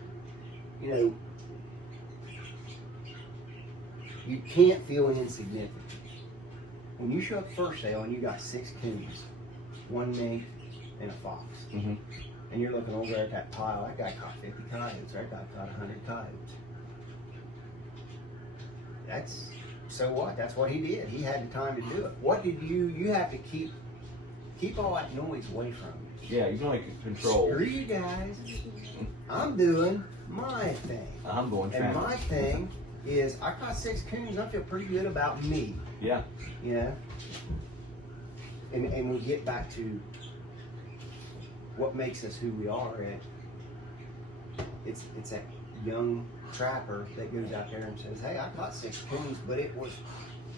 you can't feel insignificant. When you show up for sale and you got 6 coons, 1 mink, and a fox, Mm-hmm. and you're looking over at that pile, that guy caught 50 coyotes, that guy caught 100 coyotes. So what? That's what he did. He had the time to do it. What did you have to keep all that noise away from you. Yeah, you can only control. Screw you guys. I'm doing my thing. I'm going And trapping. my thing is I caught 6 coons. I feel pretty good about me. Yeah. And we get back to what makes us who we are. It's that young trapper that goes out there and says, hey, I caught 6 coons, but it was,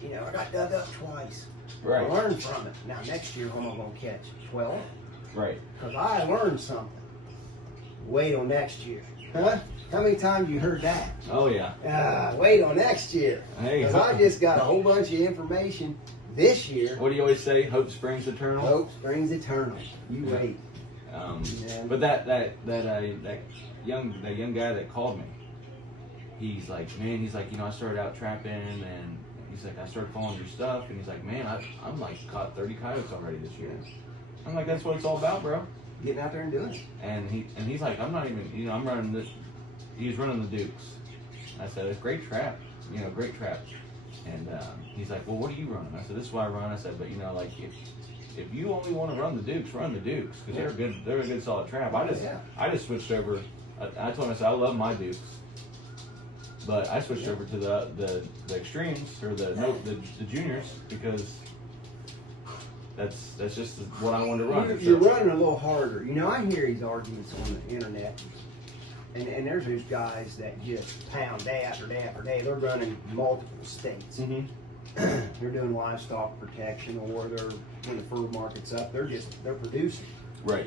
I got dug up twice. Right. I learned from it. Now next year, who am I going to catch? 12? Right. Because I learned something. Wait till next year. Huh? How many times you heard that? Oh yeah. Wait till next year. Hey. Because I just got a whole bunch of information this year. What do you always say? Hope springs eternal. Hope springs eternal. You Yeah. wait. But that young guy that called me, he's like, I started out trapping, and he's like, I started following your stuff, and he's like, man, I'm like caught 30 coyotes already this year. I'm like, that's what it's all about, bro. Getting out there and doing it. And he's like, I'm not even, I'm running this. He's running the Dukes. I said, it's great trap, great trap. And he's like, well, what are you running? I said, this is what I run. I said, but if you only want to run the Dukes, run the Dukes, because they're a good solid trap. I just switched over. I told him, I said, I love my Dukes, but I switched over to the extremes or the juniors because that's just what I wanted to run. You're running a little harder. I hear these arguments on the internet, and there's those guys that just pound day after day after day. They're running multiple states. Mm-hmm. They're doing livestock protection, or they're when the fur market's up. They're producing. Right.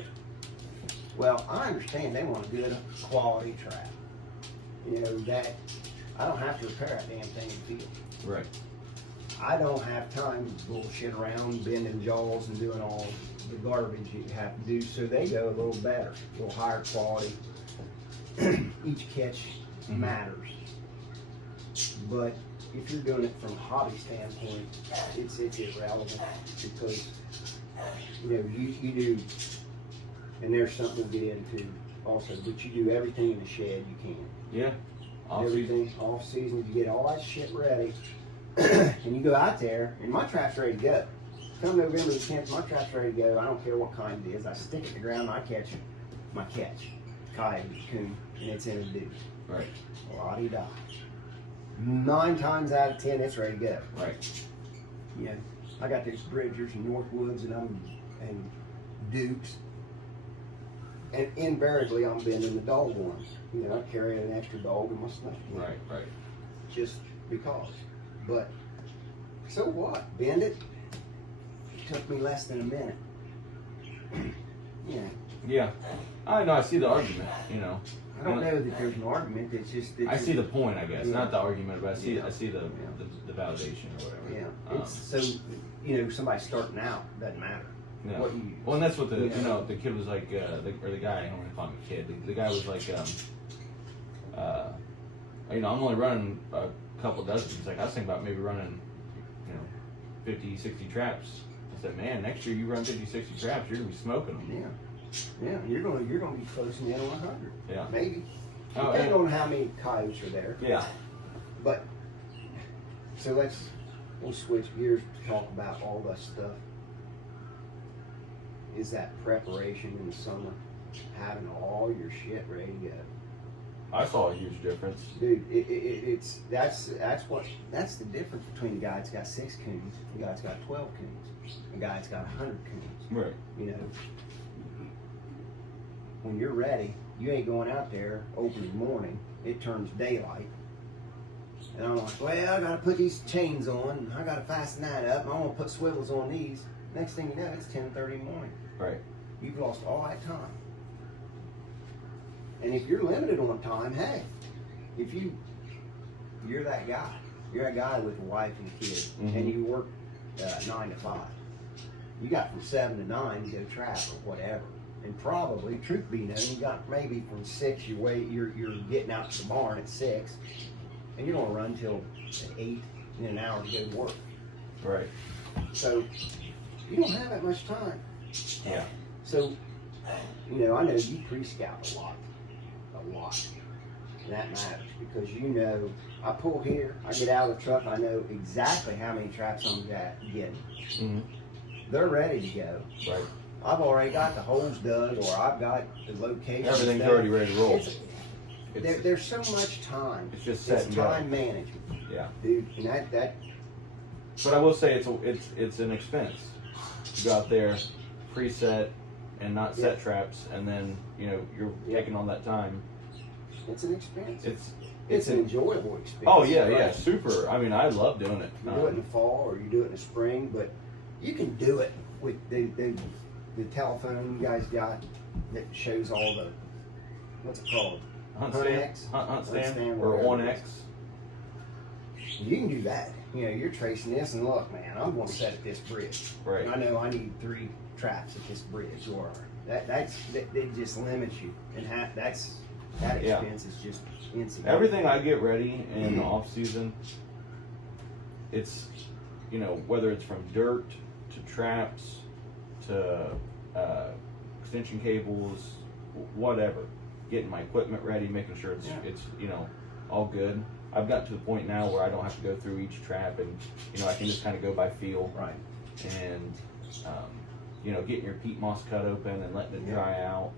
Well, I understand they want a good quality trap. That I don't have to repair that damn thing in the field. Right. I don't have time to bullshit around, bending jaws and doing all the garbage you have to do. So they go a little better, a little higher quality. Each catch matters. But if you're doing it from a hobby standpoint, it's irrelevant because you do, and there's something to get into also. But you do everything in the shed you can. Yeah. Everything off season, you get all that shit ready, and you go out there, and my trap's ready to go. Come November the 10th, my trap's ready to go. I don't care what kind it is. I stick it to the ground, and I catch my catch, coyote, coon, and it's in a dude. Right. La-di-da. 9 times out of 10, it's ready to go. Right. I got these Bridgers and Northwoods and Dukes, and invariably I'm bending the dog ones. I carry an extra dog in my snuff. Right. Just because. But so what? Bend it. It took me less than a minute. Yeah. I know. I see the argument. I don't know that there's an argument. It's just. I see the point, I guess, not the argument, but I see the validation or whatever. Yeah. So somebody starting out doesn't matter. Yeah. What you, well, and that's what the kid was like, or the guy. I don't want to call him a kid. The guy was like, I'm only running a couple dozen. He's like, I was thinking about maybe running, 50, 60 traps. I said, man, next year you run 50, 60 traps, you're gonna be smoking them. Yeah, you're gonna be closing in on 100. Yeah. Maybe. Depending on how many coyotes are there. Yeah. But, so we'll switch gears to talk about all that stuff. Is that preparation in the summer, having all your shit ready to go. I saw a huge difference. Dude, that's the difference between the guy that's got 6 coons, the guy that's got 12 coons, the guy that's got 100 coons. Right. You know, when you're ready, you ain't going out there opening morning. It turns daylight. And I'm like, well, I gotta put these chains on, and I gotta fasten that up, and I'm gonna put swivels on these. Next thing you know, it's 10:30 in the morning. Right. You've lost all that time. And if you're limited on time, hey, if you're that guy. You're a guy with a wife and a kid, and you work 9 to 5. You got from 7 to 9 to go trap or whatever. And probably, truth be known, you got maybe from 6, you're getting out to the barn at 6, and you're gonna run till at 8 in an hour to go to work. Right. So you don't have that much time. Yeah. So, you know, I know you pre-scout a lot. And that matters because you know, I pull here, I get out of the truck, I know exactly how many traps I'm getting. Mm-hmm. They're ready to go. Right. I've already got the holes dug, or I've got the location. Everything's already ready to roll. There's so much time. It's just set and go. Time management. Yeah. Dude, and that. But I will say it's an expense to go out there, preset, and not set traps, and then you're taking all that time. It's an expense. It's an enjoyable experience. Oh yeah, yeah, super. I mean, I love doing it. You do it in the fall or you do it in the spring, but you can do it with the telephone you guys got that shows all the, what's it called? Hunt stand, or or on X. You can do that. You know, you're tracing this, and look, man, I'm going to set at this bridge. Right. And I know I need 3 traps at this bridge, or that just limits you, and that expense is just insignificant. Everything I get ready in the off season, it's whether it's from dirt to traps to extension cables, whatever, getting my equipment ready, making sure it's all good. I've gotten to the point now where I don't have to go through each trap, and I can just kind of go by feel. Right. And getting your peat moss cut open and letting it dry out,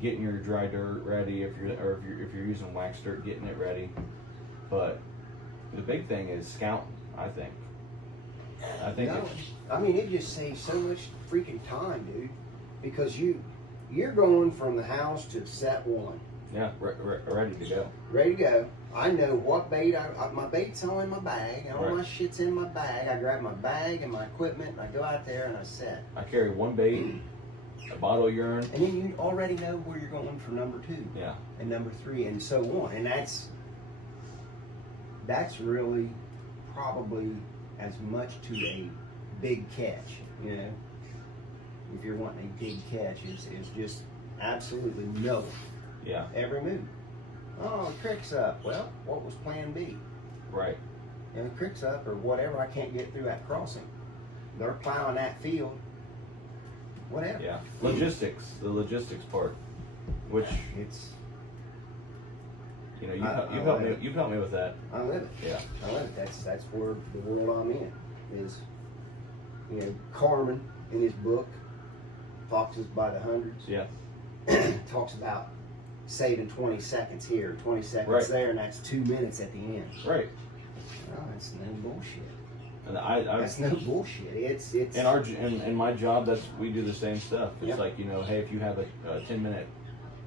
getting your dry dirt ready if you're using wax dirt, getting it ready. But the big thing is scouting. I think I mean, it just saves so much freaking time, dude, because you're going from the house to set 1. Yeah, ready to go. Ready to go. I know what bait, my bait's all in my bag, all my shit's in my bag. I grab my bag and my equipment, and I go out there and I set. I carry 1 bait, a bottle of urine. And then you already know where you're going for number 2. Yeah. And number 3, and so on. And that's really probably as much to a big catch, if you're wanting a big catch, is just absolutely know every move. Oh, the creek's up. Well, what was plan B? Right. And the creek's up or whatever, I can't get through that crossing. They're plowing that field. Whatever. Yeah. Logistics, the logistics part, which it's you've helped me with that. I live it. Yeah. I live it. That's where the world I'm in is. Carmen in his book, Foxes by the Hundreds. Yeah. Talks about saving 20 seconds here, 20 seconds there, and that's 2 minutes at the end. Right. Oh, that's no bullshit. And that's no bullshit. It's in my job, we do the same stuff. It's like hey, if you have a 10-minute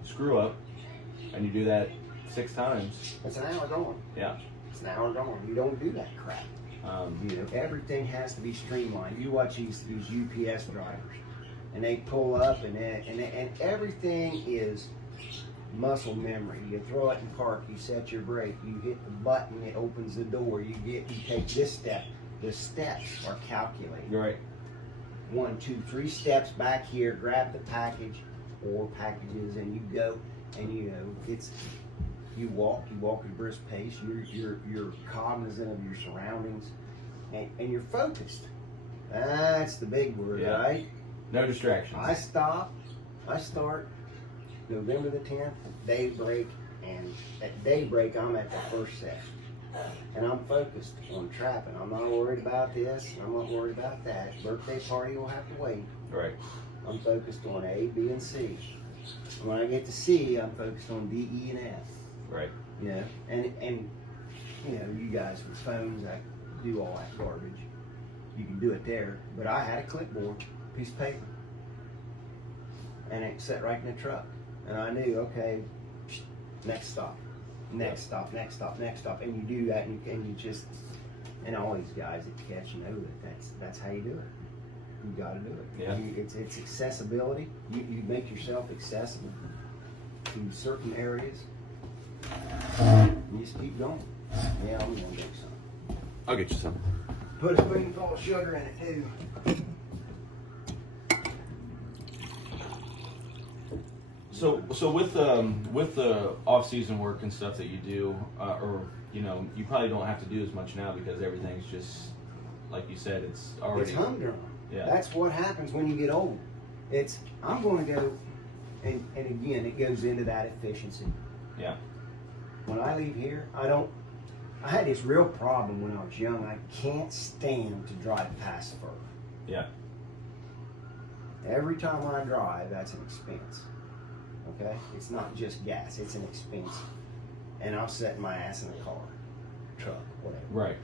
screw up, and you do that 6 times, it's an hour gone. Yeah. It's an hour gone. You don't do that crap. Everything has to be streamlined. You watch these UPS drivers, and they pull up, and everything is muscle memory. You throw it in park, you set your brake, you hit the button, it opens the door. You take this step. The steps are calculated. Right. 1, 2, 3 steps back here. Grab the package or packages, and you go. And you walk at a brisk pace. You're cognizant of your surroundings, and you're focused. That's the big word, right? No distractions. I start November the 10th, day break, And at daybreak, I'm at the first set. And I'm focused on trapping. I'm not worried about this, and I'm not worried about that. Birthday party will have to wait. Right. I'm focused on A, B, and C. And when I get to C, I'm focused on D, E, and F. Right. You know, and you know, you guys with phones, I do all that garbage. You can do it there. But I had a clipboard, piece of paper, and it sat right in the truck. And I knew, okay, next stop, next stop, next stop, next stop. And you do that, and you just, and all these guys that catch know that that's how you do it. You got to do it. Yeah. It's accessibility. You make yourself accessible to certain areas. You just keep going. Yeah, I'm gonna make some. I'll get you some. Put a spoonful of sugar in it too. So with the off-season work and stuff that you do, or you know, you probably don't have to do as much now because everything's just like you said. It's already. It's humdrum. Yeah. That's what happens when you get old. I'm going to go, and again, it goes into that efficiency. Yeah. When I leave here, I had this real problem when I was young. I can't stand to drive past fur. Yeah. Every time I drive, that's an expense. Okay? It's not just gas, it's an expense. And I'll set my ass in a car, truck, whatever. Right.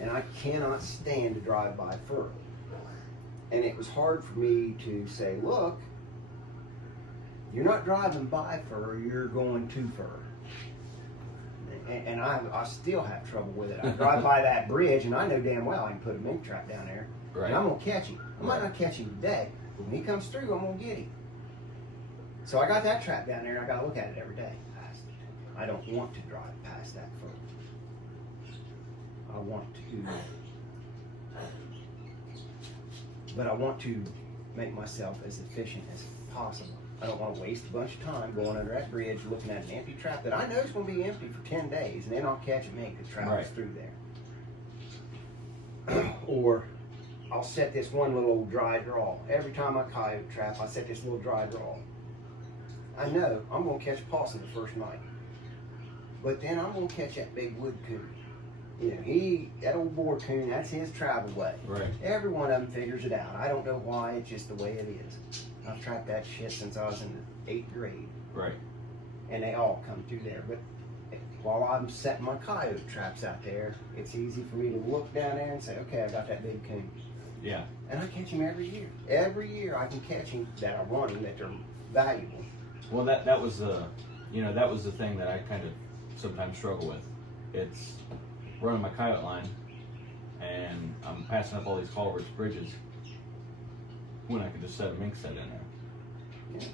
And I cannot stand to drive by fur. And it was hard for me to say, look, you're not driving by fur, you're going to fur. And I still have trouble with it. I drive by that bridge, and I know damn well I can put a mink trap down there, Right. and I'm going to catch him. I might not catch him today, but when he comes through, I'm going to get him. So I got that trap down there, and I got to look at it every day. I don't want to drive past that fur. I want to, but I want to make myself as efficient as possible. I don't want to waste a bunch of time going under that bridge looking at an empty trap that I know is going to be empty for 10 days, and then I'll catch a mink that travels through there. Or I'll set this one little old dry draw. Every time I coyote trap, I set this little dry draw. I know I'm going to catch possum the first night, but then I'm going to catch that big wood coon. You know, that old boar coon, that's his travel way. Right. Every one of them figures it out. I don't know why, it's just the way it is. I've trapped that shit since I was in the 8th grade. Right. And they all come through there. But while I'm setting my coyote traps out there, it's easy for me to look down there and say, okay, I got that big coon. Yeah. And I catch him every year. Every year I can catch him that I want him, that they're valuable. Well, that was that was the thing that I kind of sometimes struggle with. It's running my coyote line, and I'm passing up all these culverts, bridges, when I could just set a mink set in there. Yeah.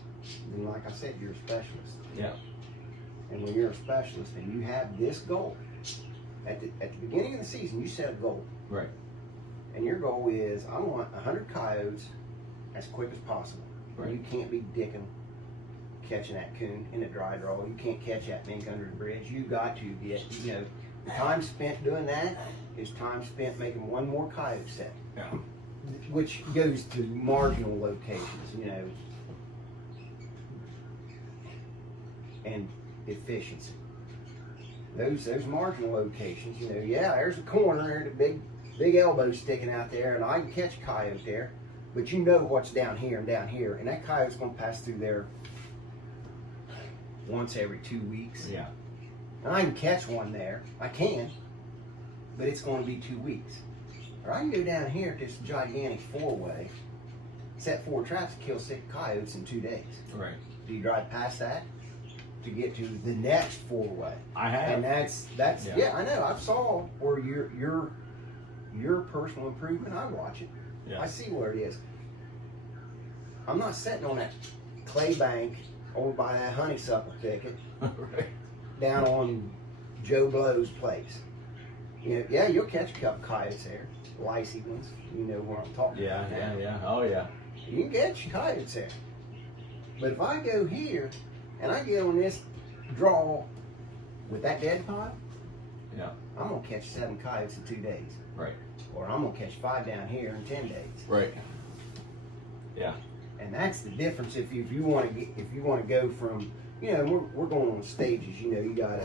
And like I said, you're a specialist. Yeah. And when you're a specialist and you have this goal, at the beginning of the season, you set a goal. Right. And your goal is, I want 100 coyotes as quick as possible. Right. You can't be dicking catching that coon in a dry draw. You can't catch that mink under the bridge. You got to get, the time spent doing that is time spent making one more coyote set. Yeah. Which goes to marginal locations, and efficiency. Those marginal locations, there's a corner, there's a big elbow sticking out there, and I can catch a coyote there, but you know what's down here, and that coyote's going to pass through there once every 2 weeks. Yeah. And I can catch one there, I can, but it's going to be 2 weeks. Or I can go down here at this gigantic 4-way, set 4 traps, and kill 6 coyotes in 2 days. Right. Do you drive past that to get to the next 4-way? I have. And that's I know. I've saw where your personal improvement. I watch it. Yeah. I see where it is. I'm not sitting on that clay bank over by that honeysuckle thicket Right. down on Joe Blow's place. You'll catch a couple coyotes there, licey ones. You know where I'm talking about. Yeah. Oh yeah. You can catch coyotes there. But if I go here and I get on this draw with that dead pile, Yeah. I'm gonna catch 7 coyotes in 2 days. Right. Or I'm gonna catch 5 down here in 10 days. Right. Yeah. And that's the difference if you want to go from you know, we're going on stages. You know, you got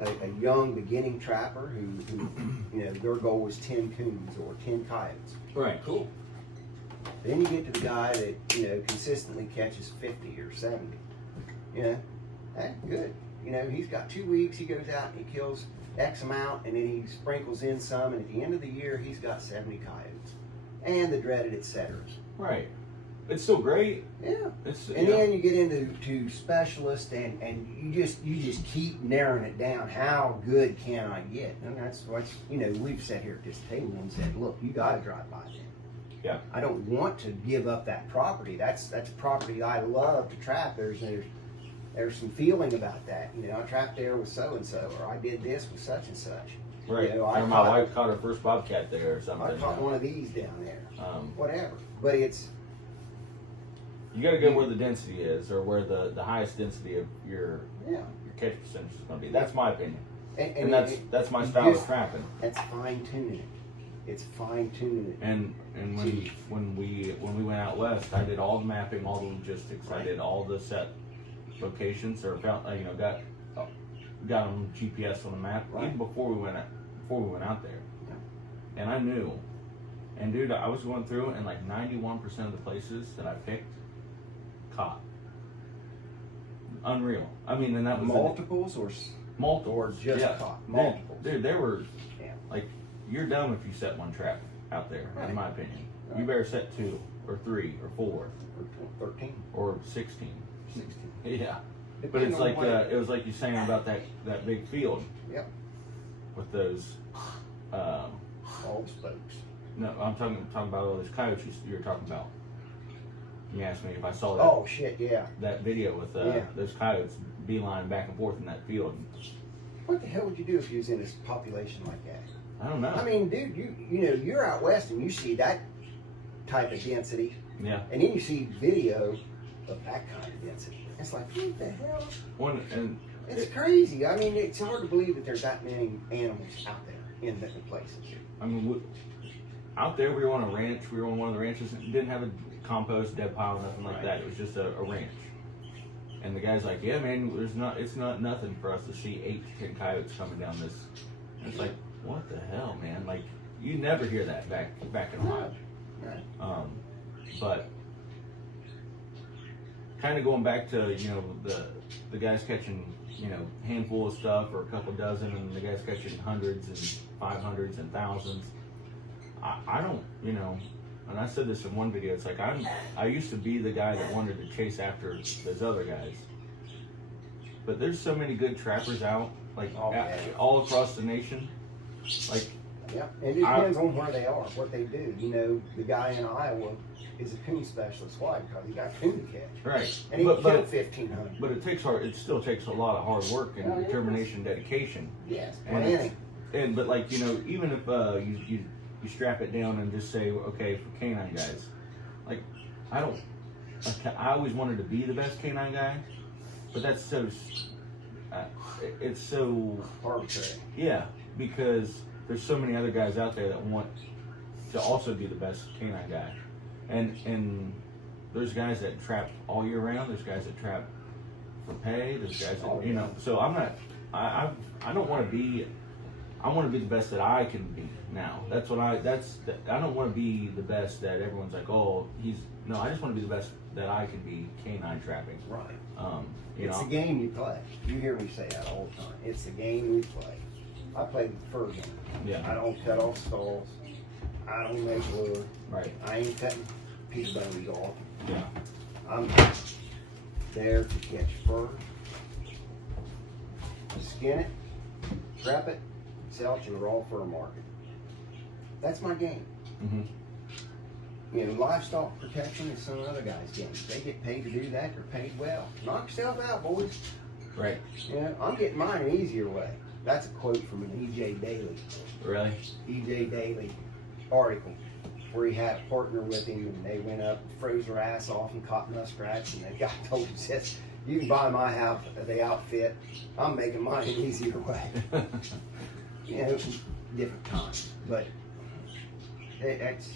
a young beginning trapper who, you know, their goal was 10 coons or 10 coyotes. Right. Cool. Then you get to the guy that, you know, consistently catches 50 or 70. You know, that's good. You know, he's got 2 weeks, he goes out and he kills X amount, and then he sprinkles in some, and at the end of the year, he's got 70 coyotes. And the dreaded et ceteras. Right. It's still great. Yeah. And then you get into specialists, and you just keep narrowing it down. How good can I get? And that's what, you know, we've sat here at this table and said, look, you got to drive by them. Yeah. I don't want to give up that property. That's property I love to trap. There's some feeling about that. You know, I trapped there with so and so, or I did this with such and such. Right. You know, or my wife caught her first bobcat there or something. I caught one of these down there. Whatever. But it's, you got to go where the density is, or where the highest density of your catch percentage is going to be. That's my opinion, and that's my style of trapping. That's fine tuning it. It's fine tuning it. And when we went out west, I did all the mapping, all the logistics. Right. I did all the set locations, or found, you know, got them GPS on the map even before we went out there. Yeah. And I knew, and dude, I was going through, and like 91% of the places that I picked caught. Unreal. I mean, and that was multiples or just caught. Multiples. Dude, there were like, you're dumb if you set one trap out there, in my opinion. Right. You better set 2 or 3 or 4 or 13 or 16. 16. Yeah. But it's like it was like you saying about that big field. Yep. With those all spokes. No, I'm talking about all those coyotes you were talking about. You asked me if I saw that. Oh shit, yeah. That video with those coyotes beeline back and forth in that field. What the hell would you do if you was in this population like that? I don't know. I mean, dude, you know, you're out west and you see that type of density. Yeah. And then you see video of that kind of density. It's like, what the hell? It's crazy. I mean, it's hard to believe that there's that many animals out there in different places. I mean, out there we were on a ranch. We were on one of the ranches. It didn't have a compost dead pile, nothing like that. It was just a ranch. And the guy's like, yeah, man, it's not nothing for us to see 8 to 10 coyotes coming down this. And it's like, what the hell, man? Like, you never hear that back in Ohio. Right. But kind of going back to, you know, the guys catching, you know, handful of stuff or a couple dozen, and the guys catching hundreds and 500s and thousands. I don't, you know, and I said this in one video, it's like I used to be the guy that wanted to chase after those other guys. But there's so many good trappers out, like all across the nation. Like, yeah, and it depends on where they are, what they do. You know, the guy in Iowa is a coon specialist. Why? Because he got coon to catch. Right. And he killed 1,500. But it still takes a lot of hard work and determination, dedication. Yes, planning. But like, you know, even if you strap it down and just say, okay, for canine guys, like, I always wanted to be the best canine guy, but that's so, it's so arbitrary. Yeah, because there's so many other guys out there that want to also be the best canine guy, and there's guys that trap all year round. There's guys that trap for pay. There's guys that, you know. So I'm not. I don't want to be. I want to be the best that I can be now. I don't want to be the best that everyone's like, oh, no, I just want to be the best that I can be canine trapping. Right. It's the game you play. You hear me say that all the time. It's the game we play. I play the fur game. Yeah. I don't cut off stalls. I don't make wood. Right. I ain't cutting peanut butter off. Yeah. I'm there to catch fur, skin it, prep it, sell it to the raw fur market. That's my game. Mm-hmm. You know, livestock protection is some other guys' game. They get paid to do that. They're paid well. Knock yourself out, boys. Right. You know, I'm getting mine an easier way. That's a quote from an E.J. Daily. Really? E.J. Daily article where he had a partner with him, and they went up, froze their ass off, and caught muskrats. And the guy told him, says, "You can buy my house, the outfit. I'm making mine an easier way." You know, different times, but that's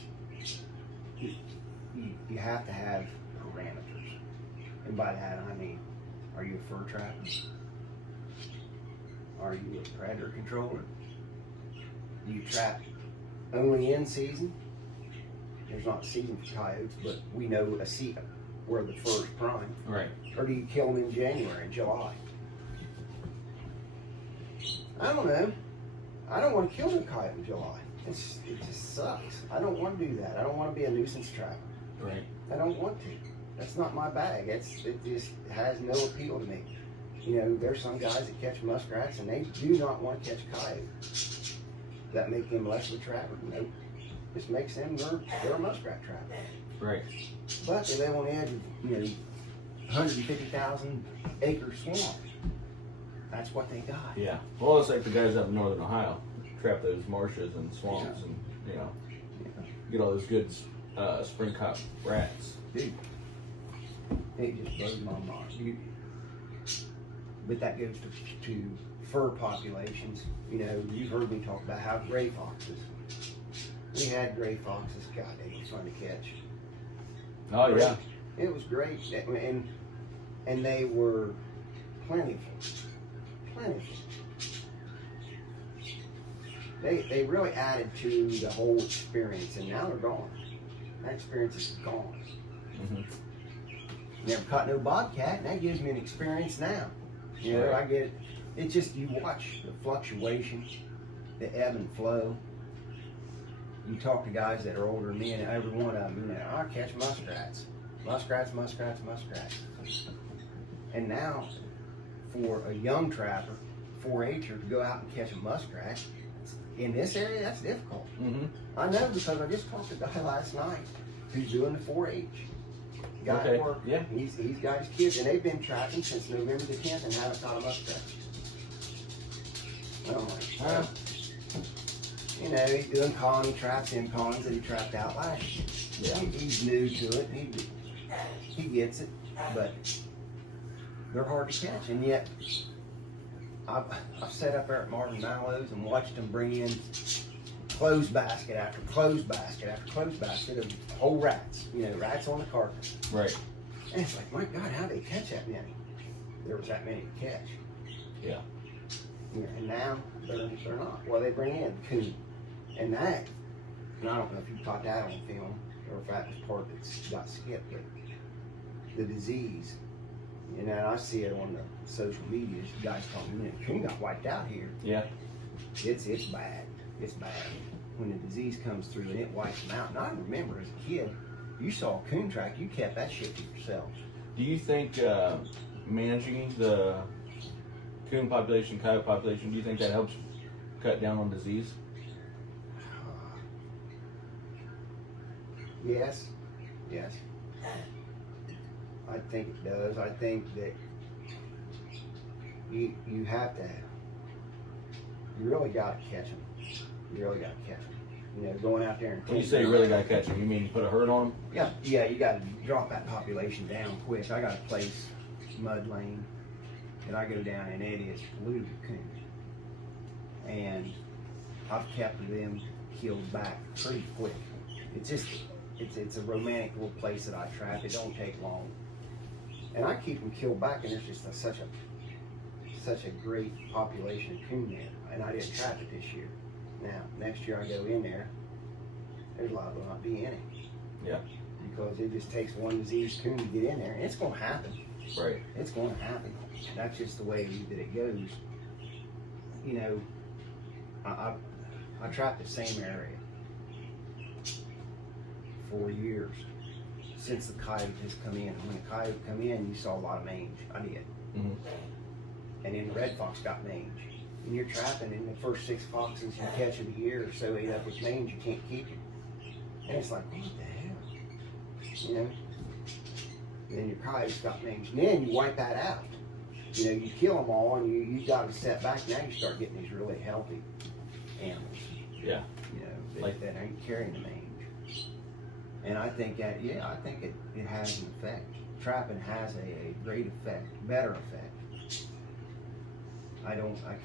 you have to have parameters, and by that I mean Are you a fur trapper? Are you a predator controller? Do you trap only in season? There's not season for coyotes, but we know a season where the fur is prime. Right. Or do you kill them in January and July? I don't know. I don't want to kill the coyote in July. It just sucks. I don't want to do that. I don't want to be a nuisance trapper. Right. I don't want to. That's not my bag. It just has no appeal to me. You know, there's some guys that catch muskrats and they do not want to catch coyote. Does that make them less of a trapper? Nope. Just makes them they're a muskrat trapper. Right. But they live on the edge of 150,000 acre swamp. That's what they got. Yeah. Well, it's like the guys up in northern Ohio trap those marshes and swamps, and get all those good spring cop rats. Dude, it just blows my mind. But that goes to fur populations. You know, you've heard me talk about how gray foxes. We had gray foxes. God, they were fun to catch. Oh yeah. It was great, and they were plentiful. They really added to the whole experience, and now they're gone. That experience is gone. Mm-hmm. Never caught no bobcat, and that gives me an experience now. You know, I get it. It's just you watch the fluctuation, the ebb and flow. You talk to guys that are older than me, and every one of them, I catch muskrats. Muskrats. And now, for a young trapper, 4-H'er, to go out and catch a muskrat, in this area, that's difficult. Mm-hmm. I know because I just talked to a guy last night who's doing the 4-H. Guy at work, yeah. He's got his kids, and they've been trapping since November the 10th and haven't caught a muskrat. And I'm like, well, he's doing colony traps in ponds that he trapped out last year. Yeah. He's new to it. He gets it, but they're hard to catch, and yet I've sat up there at Marvin Mallow's and watched them bring in clothes basket after clothes basket after clothes basket of whole rats, rats on the carcass. Right. And it's like, my God, how did they catch that many? There was that many to catch. Yeah. And now they're not. Well, they bring in coon, and I don't know if you caught that on film or if that was part that's got skipped, but the disease. I see it on the social media. Guys telling me, coon got wiped out here. Yeah. It's bad. It's bad. When the disease comes through and it wipes them out. And I remember as a kid, you saw a coon track, you kept that shit to yourself. Do you think managing the coon population, coyote population, do you think that helps cut down on disease? Yes. I think it does. I think that you have to, you really got to catch them. Going out there and When you say you really got to catch them, you mean you put a herd on them? Yeah, you got to drop that population down quick. I got a place, mud lane, and I go down and it is polluted coon. And I've kept them killed back pretty quick. It's a romantic little place that I trap. It don't take long. And I keep them killed back, and there's just such a great population of coon there. And I didn't trap it this year. Now, next year I go in there, there's liable to not be any. Yeah. Because it just takes one diseased coon to get in there, and it's going to happen. Right. It's going to happen. That's just the way that it goes. I trapped the same area for years since the coyote has come in. When the coyote come in, you saw a lot of mange. I did. Mm-hmm. And then the red fox got mange. And you're trapping, in the first 6 foxes you catch in a year or so ate up with mange, you can't keep them. And it's like, what the hell? Then your coyotes got mange. And then you wipe that out. You kill them all, and you got them set back. Now you start getting these really healthy animals. Yeah. That ain't carrying the mange. And I think that, I think it has an effect. Trapping has a great effect, better effect. I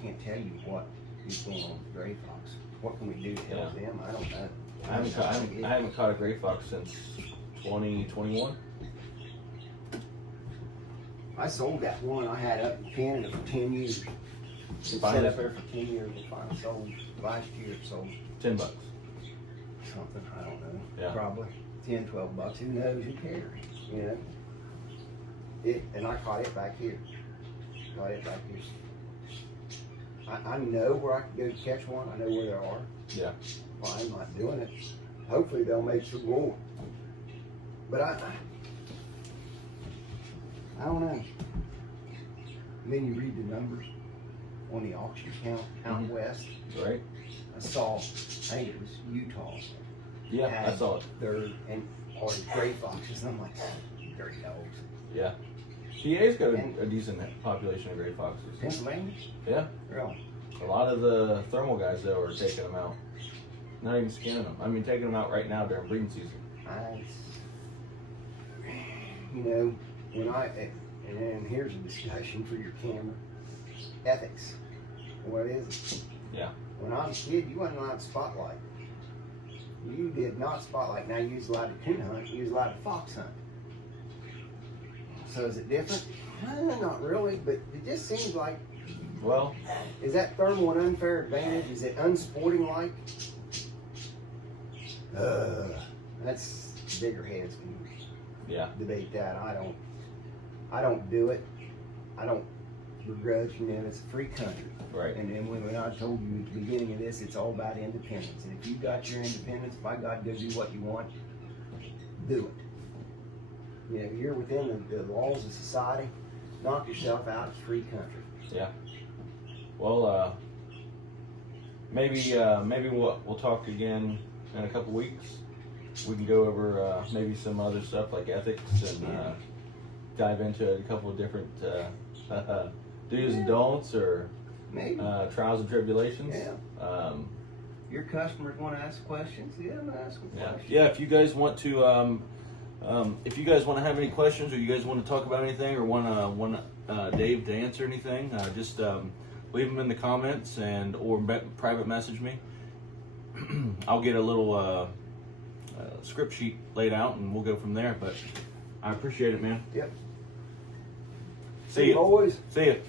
can't tell you what is going on with gray fox. What can we do to help them? I don't know. I haven't caught a gray fox since 2021. I sold that one I had up in Canada for 10 years. It set Finally- up there for 10 years and finally sold last year. Sold $10. something, I don't know. Yeah. Probably 10, 12 bucks. Who knows? Who cares? You know? And I caught it back here. Got it back here. I know where I can go catch one. I know where there are. Yeah. Well, I'm not doing it. Hopefully they'll make some more. But I don't know. And then you read the numbers on the auction count out west. Right? I saw, I think it was Utah. Yeah, I had saw it. Third and all these gray foxes. And I'm like, dirty dogs. Yeah. PA's got a decent population of gray foxes. Pennsylvania? Yeah. Really? A lot of the thermal guys, though, are taking them out. Not even skinning them. I mean, taking them out right now during breeding season. You know, and then here's a discussion for your camera. Ethics. What is it? Yeah. When I was a kid, you wasn't allowed to spotlight. You did not spotlight. Now you was allowed to coon hunt, you was allowed to fox hunt. So is it different? Not really, but it just seems like, Well, is that thermal an unfair advantage? Is it unsporting-like? That's bigger heads can yeah. debate that. I don't do it. I don't begrudge, you know, it's a free country. Right. And then when I told you at the beginning of this, it's all about independence. And if you got your independence, by God, go do what you want, do it. You know, you're within the laws of society. Knock yourself out. It's free country. Yeah. Well, maybe we'll talk again in a couple weeks. We can go over maybe some other stuff like ethics and dive into a couple of different do's and don'ts or Maybe. trials and tribulations. Yeah. Your customers want to ask questions. Yeah, I'm gonna ask them Yeah. questions. Yeah. If you guys want to, have any questions, or you guys want to talk about anything, or want Dave to answer anything, just leave them in the comments or private message me. I'll get a little script sheet laid out, and we'll go from there. But I appreciate it, man. Yep. See you, boys. See you.